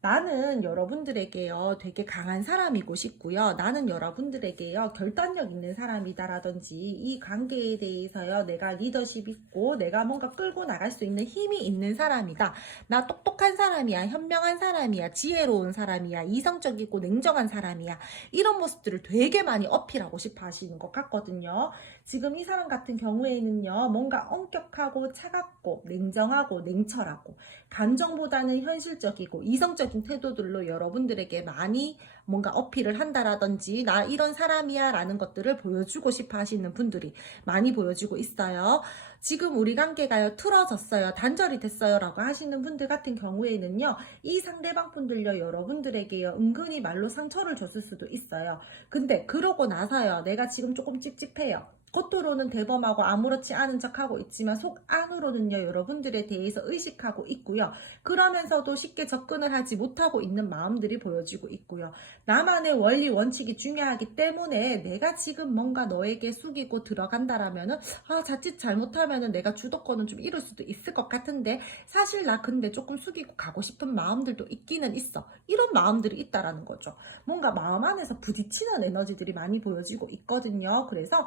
나는 여러분들에게요, 되게 강한 사람이고 싶고요. 나는 여러분들에게요, 결단력 있는 사람이다라든지, 이 관계에 대해서요, 내가 리더십 있고, 내가 뭔가 끌고 나갈 수 있는 힘이 있는 사람이다. 나 똑똑한 사람이야, 현명한 사람이야, 지혜로운 사람이야, 이성적이고 냉정한 사람이야. 이런 모습들을 되게 많이 어필하고 싶어 하시는 것 같거든요. 지금 이 사람 같은 경우에는요, 뭔가 엄격하고 차갑고 냉정하고 냉철하고 감정보다는 현실적이고 이성적인 태도들로 여러분들에게 많이 뭔가 어필을 한다라든지 나 이런 사람이야 라는 것들을 보여주고 싶어 하시는 분들이 많이 보여지고 있어요. 지금 우리 관계가요 틀어졌어요, 단절이 됐어요 라고 하시는 분들 같은 경우에는요, 이 상대방 분들요 여러분들에게요 은근히 말로 상처를 줬을 수도 있어요. 근데 그러고 나서요, 내가 지금 조금 찝찝해요, 겉으로는 대범하고 아무렇지 않은 척하고 있지만 속 안으로는요 여러분들에 대해서 의식하고 있고요. 그러면서도 쉽게 접근을 하지 못하고 있는 마음들이 보여지고 있고요. 나만의 원리 원칙이 중요하기 때문에 내가 지금 뭔가 너에게 숙이고 들어간다라면은 자칫 잘못하면은 내가 주도권은 좀 잃을 수도 있을 것 같은데 사실 나 근데 조금 숙이고 가고 싶은 마음들도 있기는 있어. 이런 마음들이 있다라는 거죠. 뭔가 마음 안에서 부딪히는 에너지들이 많이 보여지고 있거든요. 그래서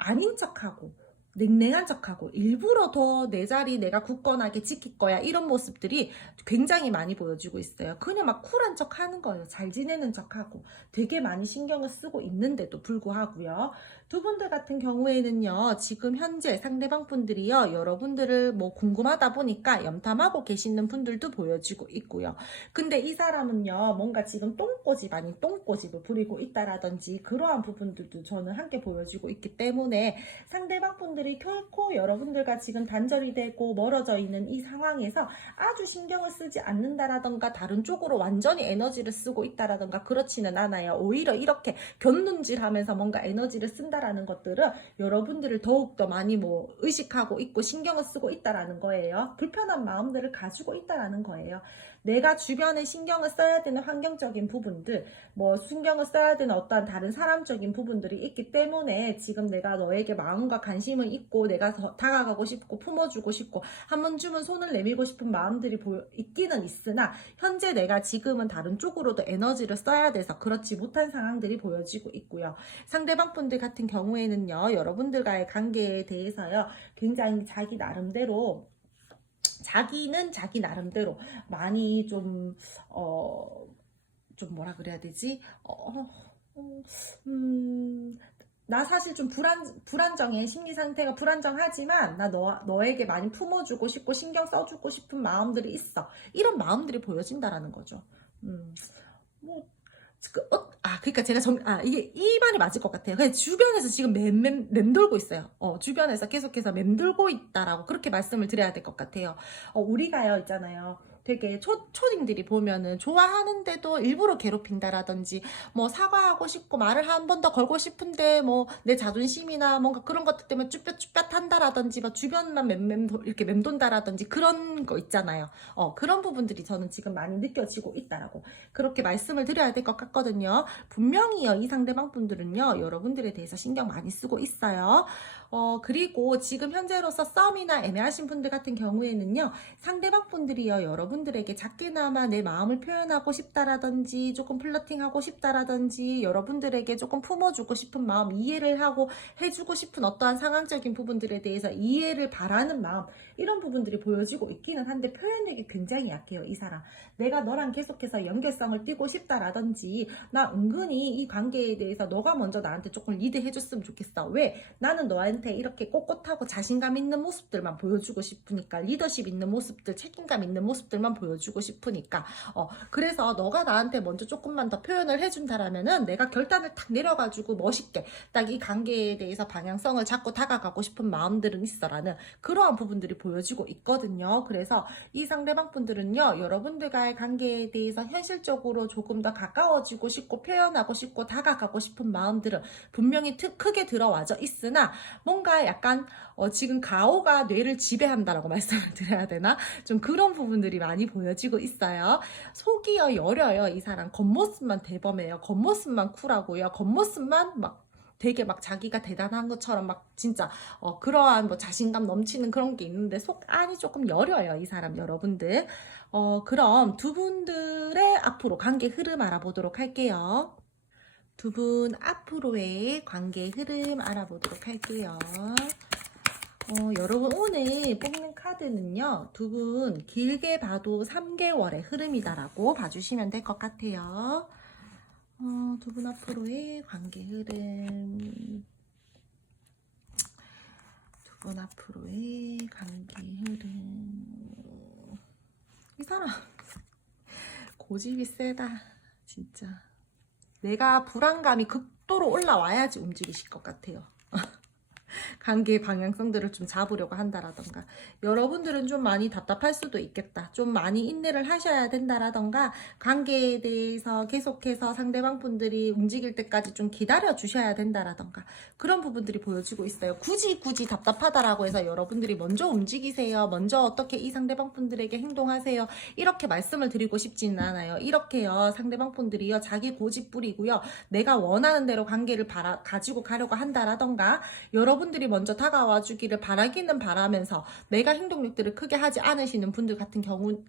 아닌 척하고 냉랭한 척하고 일부러 더 내 자리 내가 굳건하게 지킬 거야 이런 모습들이 굉장히 많이 보여지고 있어요. 그냥 막 쿨한 척 하는 거예요. 잘 지내는 척하고 되게 많이 신경을 쓰고 있는데도 불구하고요. 두 분들 같은 경우에는요, 지금 현재 상대방 분들이요, 여러분들을 뭐 궁금하다 보니까 염탐하고 계시는 분들도 보여지고 있고요. 근데 이 사람은요, 뭔가 지금 똥꼬집 아닌 똥꼬집을 부리고 있다라든지 그러한 부분들도 저는 함께 보여지고 있기 때문에 상대방 분들이 결코 여러분들과 지금 단절이 되고 멀어져 있는 이 상황에서 아주 신경을 쓰지 않는다라던가 다른 쪽으로 완전히 에너지를 쓰고 있다라던가 그렇지는 않아요. 오히려 이렇게 곁눈질하면서 뭔가 에너지를 쓴다라는 것들은 여러분들을 더욱더 많이 뭐 의식하고 있고 신경을 쓰고 있다라는 거예요. 불편한 마음들을 가지고 있다라는 거예요. 내가 주변에 신경을 써야 되는 환경적인 부분들, 뭐 신경을 써야 되는 어떠한 다른 사람적인 부분들이 있기 때문에 지금 내가 너에게 마음과 관심을 있고 내가 더 다가가고 싶고 품어주고 싶고 한 번쯤은 손을 내밀고 싶은 마음들이 있기는 있으나 현재 내가 지금은 다른 쪽으로도 에너지를 써야 돼서 그렇지 못한 상황들이 보여지고 있고요. 상대방 분들 같은 경우에는요, 여러분들과의 관계에 대해서요, 굉장히 자기 나름대로 자기는 자기 나름대로 많이 좀 뭐라 그래야 되지? 나 사실 좀 불안정해. 심리 상태가 불안정하지만, 나 너에게 많이 품어주고 싶고, 신경 써주고 싶은 마음들이 있어. 이런 마음들이 보여진다라는 거죠. 뭐, 그러니까 제가 이게 이 말이 맞을 것 같아요. 그냥 주변에서 지금 맴돌고 있어요. 주변에서 계속해서 맴돌고 있다라고 그렇게 말씀을 드려야 될 것 같아요. 우리가요, 있잖아요. 되게 초딩들이 보면은 좋아하는데도 일부러 괴롭힌다라든지, 뭐 사과하고 싶고 말을 한 번 더 걸고 싶은데 뭐 내 자존심이나 뭔가 그런 것들 때문에 쭈뼛쭈뼛 한다라든지, 막 주변만 이렇게 맴돈다라든지 그런 거 있잖아요. 그런 부분들이 저는 지금 많이 느껴지고 있다라고 그렇게 말씀을 드려야 될 것 같거든요. 분명히요, 이 상대방 분들은요, 여러분들에 대해서 신경 많이 쓰고 있어요. 그리고 지금 현재로서 썸이나 애매하신 분들 같은 경우에는요, 상대방 분들이요, 여러분들에게 작게나마 내 마음을 표현하고 싶다라든지, 조금 플러팅하고 싶다라든지, 여러분들에게 조금 품어주고 싶은 마음, 이해를 하고 해주고 싶은 어떠한 상황적인 부분들에 대해서 이해를 바라는 마음, 이런 부분들이 보여지고 있기는 한데, 표현력이 굉장히 약해요, 이 사람. 내가 너랑 계속해서 연결성을 띄고 싶다라든지, 나 은근히 이 관계에 대해서 너가 먼저 나한테 조금 리드해줬으면 좋겠어. 왜? 나는 너한테 이렇게 꼿꼿하고 자신감 있는 모습들만 보여주고 싶으니까, 리더십 있는 모습들, 책임감 있는 모습들만 보여주고 싶으니까, 그래서 너가 나한테 먼저 조금만 더 표현을 해준다라면은 내가 결단을 탁 내려가지고 멋있게 딱 이 관계에 대해서 방향성을 잡고 다가가고 싶은 마음들은 있어라는 그러한 부분들이 보여지고 있거든요. 그래서 이 상대방 분들은요, 여러분들과의 관계에 대해서 현실적으로 조금 더 가까워지고 싶고 표현하고 싶고 다가가고 싶은 마음들은 분명히 크게 들어와져 있으나, 뭔가 약간 지금 가오가 뇌를 지배한다라고 말씀을 드려야 되나? 좀 그런 부분들이 많이 보여지고 있어요. 속이요 여려요. 이 사람 겉모습만 대범해요. 겉모습만 쿨하고요. 겉모습만 막 되게 막 자기가 대단한 것처럼 막 진짜 그러한 뭐 자신감 넘치는 그런 게 있는데, 속 안이 조금 여려요, 이 사람 여러분들. 그럼 두 분들의 앞으로 관계 흐름 알아보도록 할게요. 두 분 앞으로의 관계 흐름 알아보도록 할게요. 여러분, 오늘 뽑는 카드는요, 두 분 길게 봐도 3개월의 흐름이다라고 봐주시면 될 것 같아요. 두 분 앞으로의 관계 흐름. 두 분 앞으로의 관계 흐름. 이 사람, 고집이 세다, 진짜. 내가 불안감이 극도로 올라와야지 움직이실 것 같아요. 관계의 방향성들을 좀 잡으려고 한다라던가, 여러분들은 좀 많이 답답할 수도 있겠다, 좀 많이 인내를 하셔야 된다라던가, 관계에 대해서 계속해서 상대방 분들이 움직일 때까지 좀 기다려 주셔야 된다라던가, 그런 부분들이 보여지고 있어요. 굳이 답답하다라고 해서 여러분들이 먼저 움직이세요, 먼저 어떻게 이 상대방 분들에게 행동하세요, 이렇게 말씀을 드리고 싶지는 않아요. 이렇게요, 상대방 분들이요, 자기 고집 부리고요, 내가 원하는 대로 관계를 가지고 가려고 한다라던가, 여러분들이 먼저 다가와 주기를 바라기는 바라면서 내가 행동력들을 크게 하지 않으시는 분들 같은 경우,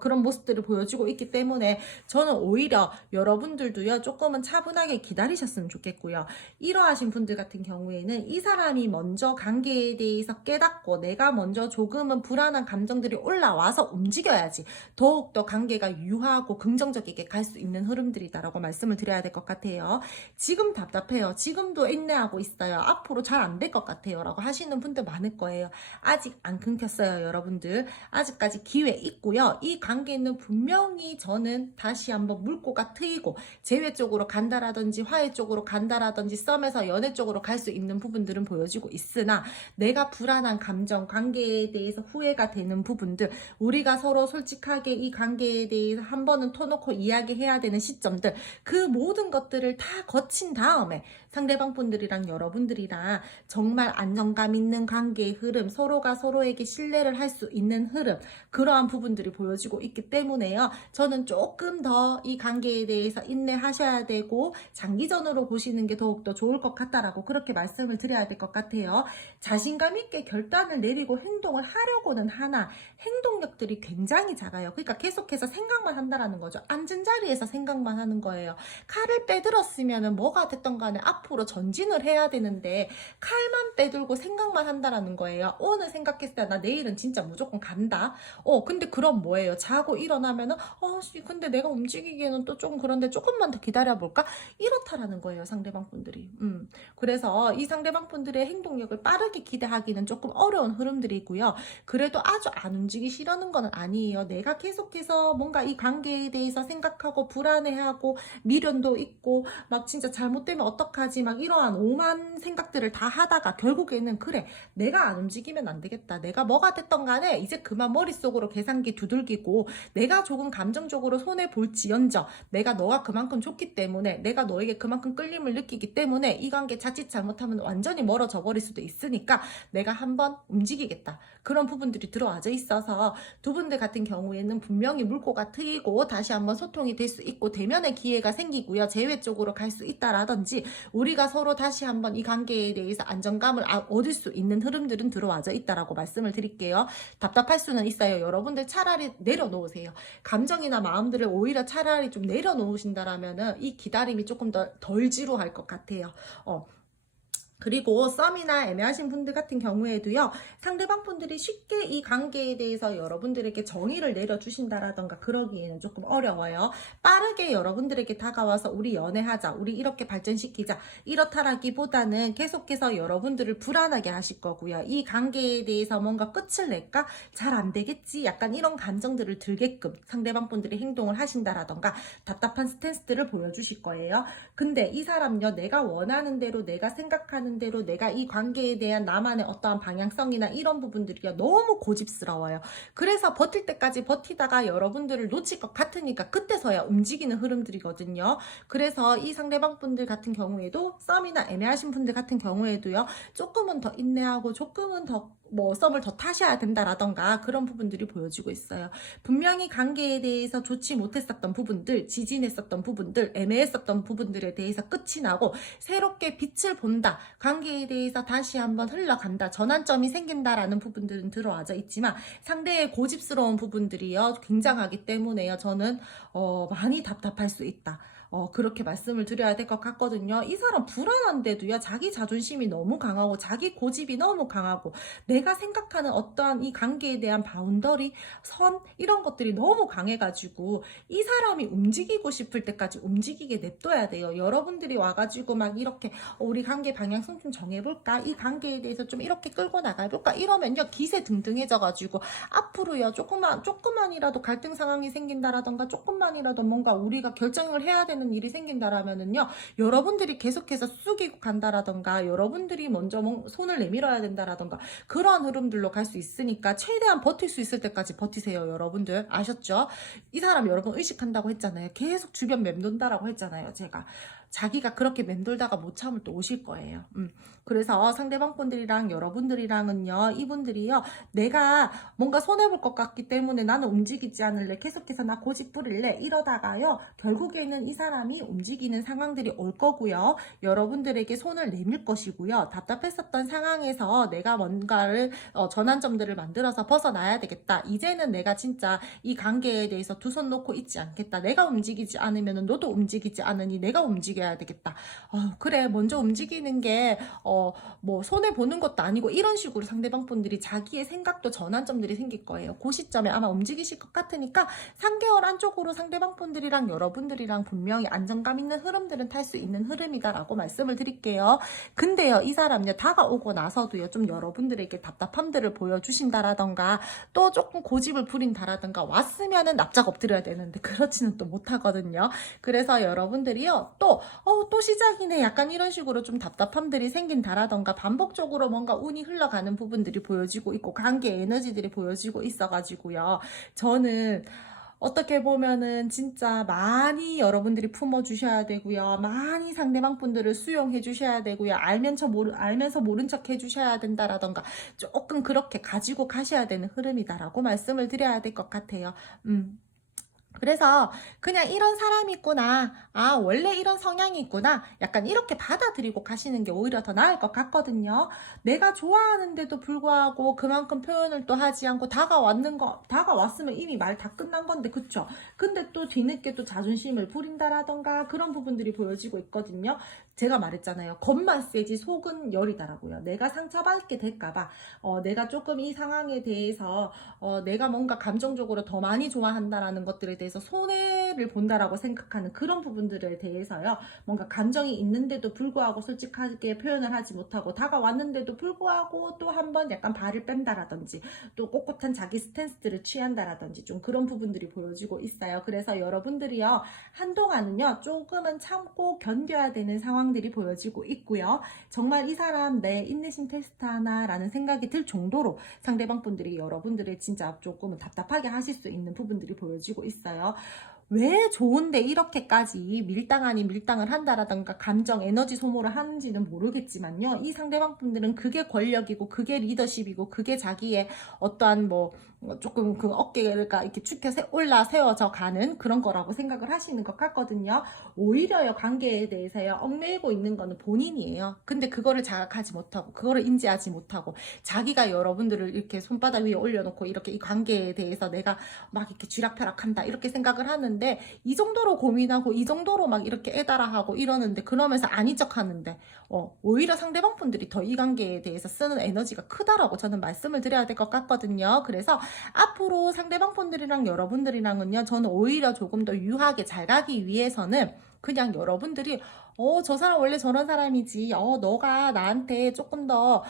그런 모습들을 보여주고 있기 때문에 저는 오히려 여러분들도요, 조금은 차분하게 기다리셨으면 좋겠고요. 이러하신 분들 같은 경우에는 이 사람이 먼저 관계에 대해서 깨닫고 내가 먼저 조금은 불안한 감정들이 올라와서 움직여야지 더욱더 관계가 유하고 긍정적이게 갈 수 있는 흐름들이다라고 말씀을 드려야 될 것 같아요. 지금 답답해요. 지금도 인내하고 있어요. 앞으로 잘 안 될 것 같아요 라고 하시는 분들 많을 거예요. 아직 안 끊겼어요, 여러분들. 아직까지 기회 있고요. 이 관계는 분명히 저는 다시 한번 물꼬가 트이고 재회 쪽으로 간다라든지 화해 쪽으로 간다라든지 썸에서 연애 쪽으로 갈 수 있는 부분들은 보여지고 있으나, 내가 불안한 감정, 관계에 대해서 후회가 되는 부분들, 우리가 서로 솔직하게 이 관계에 대해서 한 번은 터놓고 이야기해야 되는 시점들, 그 모든 것들을 다 거친 다음에 상대방 분들이랑 여러분들이랑 정말 안정감 있는 관계의 흐름, 서로가 서로에게 신뢰를 할 수 있는 흐름, 그러한 부분들이 보여 보여지고 있기 때문에요. 저는 조금 더 이 관계에 대해서 인내하셔야 되고 장기전으로 보시는 게 더욱더 좋을 것 같다라고 그렇게 말씀을 드려야 될 것 같아요. 자신감 있게 결단을 내리고 행동을 하려고는 하나 행동력들이 굉장히 작아요. 그러니까 계속해서 생각만 한다라는 거죠. 앉은 자리에서 생각만 하는 거예요. 칼을 빼들었으면 뭐가 됐던 간에 앞으로 전진을 해야 되는데 칼만 빼들고 생각만 한다라는 거예요. 오늘 생각했을 때 나 내일은 진짜 무조건 간다. 근데 그럼 뭐예요? 자고 일어나면은 근데 내가 움직이기에는 또 조금 그런데 조금만 더 기다려볼까? 이렇다라는 거예요, 상대방 분들이. 그래서 이 상대방 분들의 행동력을 빠르게 기대하기는 조금 어려운 흐름들이고요. 그래도 아주 안 움직이시려는 건 아니에요. 내가 계속해서 뭔가 이 관계에 대해서 생각하고 불안해하고 미련도 있고 막 진짜 잘못되면 어떡하지 막 이러한 오만 생각들을 다 하다가 결국에는 그래 내가 안 움직이면 안 되겠다. 내가 뭐가 됐던 간에 이제 그만 머릿속으로 계산기 두들기고 내가 조금 감정적으로 손해볼지언정 내가 너가 그만큼 좋기 때문에 내가 너에게 그만큼 끌림을 느끼기 때문에 이 관계 자칫 잘못하면 완전히 멀어져 버릴 수도 있으니까 내가 한번 움직이겠다. 그런 부분들이 들어와져 있어서 두 분들 같은 경우에는 분명히 물꼬가 트이고 다시 한번 소통이 될 수 있고 대면의 기회가 생기고요. 재회 쪽으로 갈 수 있다라든지 우리가 서로 다시 한번 이 관계에 대해서 안정감을 얻을 수 있는 흐름들은 들어와져 있다라고 말씀을 드릴게요. 답답할 수는 있어요. 여러분들 차라리 내려놓으세요. 감정이나 마음들을 오히려 차라리 좀 내려놓으신다라면은 이 기다림이 조금 더 덜 지루할 것 같아요. 그리고 썸이나 애매하신 분들 같은 경우에도요. 상대방 분들이 쉽게 이 관계에 대해서 여러분들에게 정의를 내려주신다라던가 그러기에는 조금 어려워요. 빠르게 여러분들에게 다가와서 우리 연애하자. 우리 이렇게 발전시키자. 이렇다라기보다는 계속해서 여러분들을 불안하게 하실 거고요. 이 관계에 대해서 뭔가 끝을 낼까? 잘 안 되겠지? 약간 이런 감정들을 들게끔 상대방 분들이 행동을 하신다라던가 답답한 스탠스들을 보여주실 거예요. 근데 이 사람요. 내가 원하는 대로 내가 생각하는 대로 내가 이 관계에 대한 나만의 어떠한 방향성이나 이런 부분들이 너무 고집스러워요. 그래서 버틸 때까지 버티다가 여러분들을 놓칠 것 같으니까 그때서야 움직이는 흐름들이거든요. 그래서 이 상대방 분들 같은 경우에도 썸이나 애매하신 분들 같은 경우에도요. 조금은 더 인내하고 조금은 더 썸을 더 타셔야 된다라던가 그런 부분들이 보여지고 있어요. 분명히 관계에 대해서 좋지 못했었던 부분들, 지진했었던 부분들, 애매했었던 부분들에 대해서 끝이 나고 새롭게 빛을 본다. 관계에 대해서 다시 한번 흘러간다. 전환점이 생긴다라는 부분들은 들어와져 있지만 상대의 고집스러운 부분들이요. 굉장하기 때문에요. 저는 많이 답답할 수 있다. 그렇게 말씀을 드려야 될 것 같거든요. 이 사람 불안한데도요. 자기 자존심이 너무 강하고 자기 고집이 너무 강하고 내가 생각하는 어떠한 이 관계에 대한 바운더리, 선 이런 것들이 너무 강해가지고 이 사람이 움직이고 싶을 때까지 움직이게 냅둬야 돼요. 여러분들이 와가지고 막 이렇게 우리 관계 방향성 좀 정해볼까? 이 관계에 대해서 좀 이렇게 끌고 나가볼까? 이러면요. 기세 등등해져가지고 앞으로요. 조금만이라도 갈등 상황이 생긴다라던가 조금만이라도 뭔가 우리가 결정을 해야 되는 일이 생긴다라면은요. 여러분들이 계속해서 숙이고 간다라던가 여러분들이 먼저 손을 내밀어야 된다라던가 그러한 흐름들로 갈 수 있으니까 최대한 버틸 수 있을 때까지 버티세요. 여러분들 아셨죠? 이 사람 여러분 의식한다고 했잖아요. 계속 주변 맴돈다라고 했잖아요. 제가 자기가 그렇게 맴돌다가 못 참을 또 오실 거예요. 그래서 상대방 분들이랑 여러분들이랑은요. 이분들이요. 내가 뭔가 손해볼 것 같기 때문에 나는 움직이지 않을래. 계속해서 나 고집 부릴래. 이러다가요. 결국에는 이 사람이 움직이는 상황들이 올 거고요. 여러분들에게 손을 내밀 것이고요. 답답했었던 상황에서 내가 뭔가를 전환점들을 만들어서 벗어나야 되겠다. 이제는 내가 진짜 이 관계에 대해서 두 손 놓고 있지 않겠다. 내가 움직이지 않으면 너도 움직이지 않으니 내가 움직여야 되겠다. 그래 먼저 움직이는 게 뭐 손해보는 것도 아니고 이런 식으로 상대방 분들이 자기의 생각도 전환점들이 생길 거예요. 그 시점에 아마 움직이실 것 같으니까 3개월 안쪽으로 상대방 분들이랑 여러분들이랑 분명히 안정감 있는 흐름들은 탈 수 있는 흐름이다라고 말씀을 드릴게요. 근데요 이 사람요 다가오고 나서도요 좀 여러분들에게 답답함들을 보여주신다라던가 또 조금 고집을 부린다라던가 왔으면은 납작 엎드려야 되는데 그렇지는 또 못하거든요. 그래서 여러분들이요 또 시작이네 약간 이런 식으로 좀 답답함들이 생긴다라던가 반복적으로 뭔가 운이 흘러가는 부분들이 보여지고 있고 관계 에너지들이 보여지고 있어가지고요. 저는 어떻게 보면은 진짜 많이 여러분들이 품어주셔야 되고요. 많이 상대방 분들을 수용해 주셔야 되고요. 알면서 모른 척 해주셔야 된다라던가 조금 그렇게 가지고 가셔야 되는 흐름이다라고 말씀을 드려야 될 것 같아요. 그래서 그냥 이런 사람이 있구나. 아, 원래 이런 성향이 있구나. 약간 이렇게 받아들이고 가시는 게 오히려 더 나을 것 같거든요. 내가 좋아하는데도 불구하고 그만큼 표현을 또 하지 않고 다가왔으면 이미 말 다 끝난 건데, 그쵸? 근데 또 뒤늦게 또 자존심을 부린다라던가 그런 부분들이 보여지고 있거든요. 제가 말했잖아요. 겉만 세지 속은 열이다라고요. 내가 상처받게 될까봐, 내가 조금 이 상황에 대해서 내가 뭔가 감정적으로 더 많이 좋아한다라는 것들에 대해서 손해를 본다라고 생각하는 그런 부분들에 대해서요. 뭔가 감정이 있는데도 불구하고 솔직하게 표현을 하지 못하고 다가왔는데도 불구하고 또 한번 약간 발을 뺀다라든지 또 꼿꼿한 자기 스탠스들을 취한다라든지 좀 그런 부분들이 보여지고 있어요. 그래서 여러분들이요. 한동안은요. 조금은 참고 견뎌야 되는 상황들이 보여지고 있고요. 정말 이 사람 내 인내심 테스트 하나라는 생각이 들 정도로 상대방 분들이 여러분들을 진짜 조금은 답답하게 하실 수 있는 부분들이 보여지고 있어요. 왜 좋은데 이렇게까지 밀당 아닌 밀당을 한다라던가 감정 에너지 소모를 하는지는 모르겠지만요. 이 상대방 분들은 그게 권력이고 그게 리더십이고 그게 자기의 어떠한 뭐 조금 그 어깨가 이렇게 올라 세워져 가는 그런 거라고 생각을 하시는 것 같거든요. 오히려요, 관계에 대해서요, 얽매이고 있는 거는 본인이에요. 근데 그거를 자각하지 못하고 그거를 인지하지 못하고 자기가 여러분들을 이렇게 손바닥 위에 올려놓고 이렇게 이 관계에 대해서 내가 막 이렇게 쥐락펴락한다 이렇게 생각을 하는데, 이 정도로 고민하고 이 정도로 막 이렇게 애달아하고 이러는데, 그러면서 아닌 척 하는데 오히려 상대방 분들이 더 이 관계에 대해서 쓰는 에너지가 크다라고 저는 말씀을 드려야 될 것 같거든요. 그래서 앞으로 상대방 분들이랑 여러분들이랑은요, 저는 오히려 조금 더 유하게 잘 가기 위해서는 그냥 여러분들이 저 사람 원래 저런 사람이지. 너가 나한테 조금 더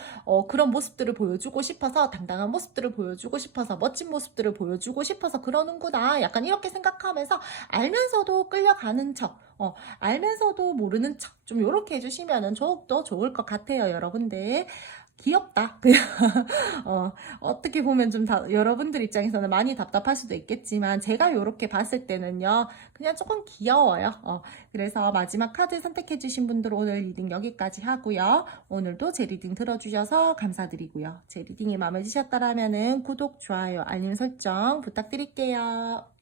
그런 모습들을 보여주고 싶어서, 당당한 모습들을 보여주고 싶어서, 멋진 모습들을 보여주고 싶어서 그러는구나. 약간 이렇게 생각하면서 알면서도 끌려가는 척, 알면서도 모르는 척, 좀 이렇게 해주시면은 더 좋을 것 같아요, 여러분들. 귀엽다. 그냥 어떻게 보면 좀 여러분들 입장에서는 많이 답답할 수도 있겠지만, 제가 이렇게 봤을 때는요, 그냥 조금 귀여워요. 그래서 마지막 카드 선택해주신 분들 오늘 리딩 여기까지 하고요. 오늘도 제 리딩 들어주셔서 감사드리고요. 제 리딩이 마음에 드셨다라면은 구독, 좋아요, 알림 설정 부탁드릴게요.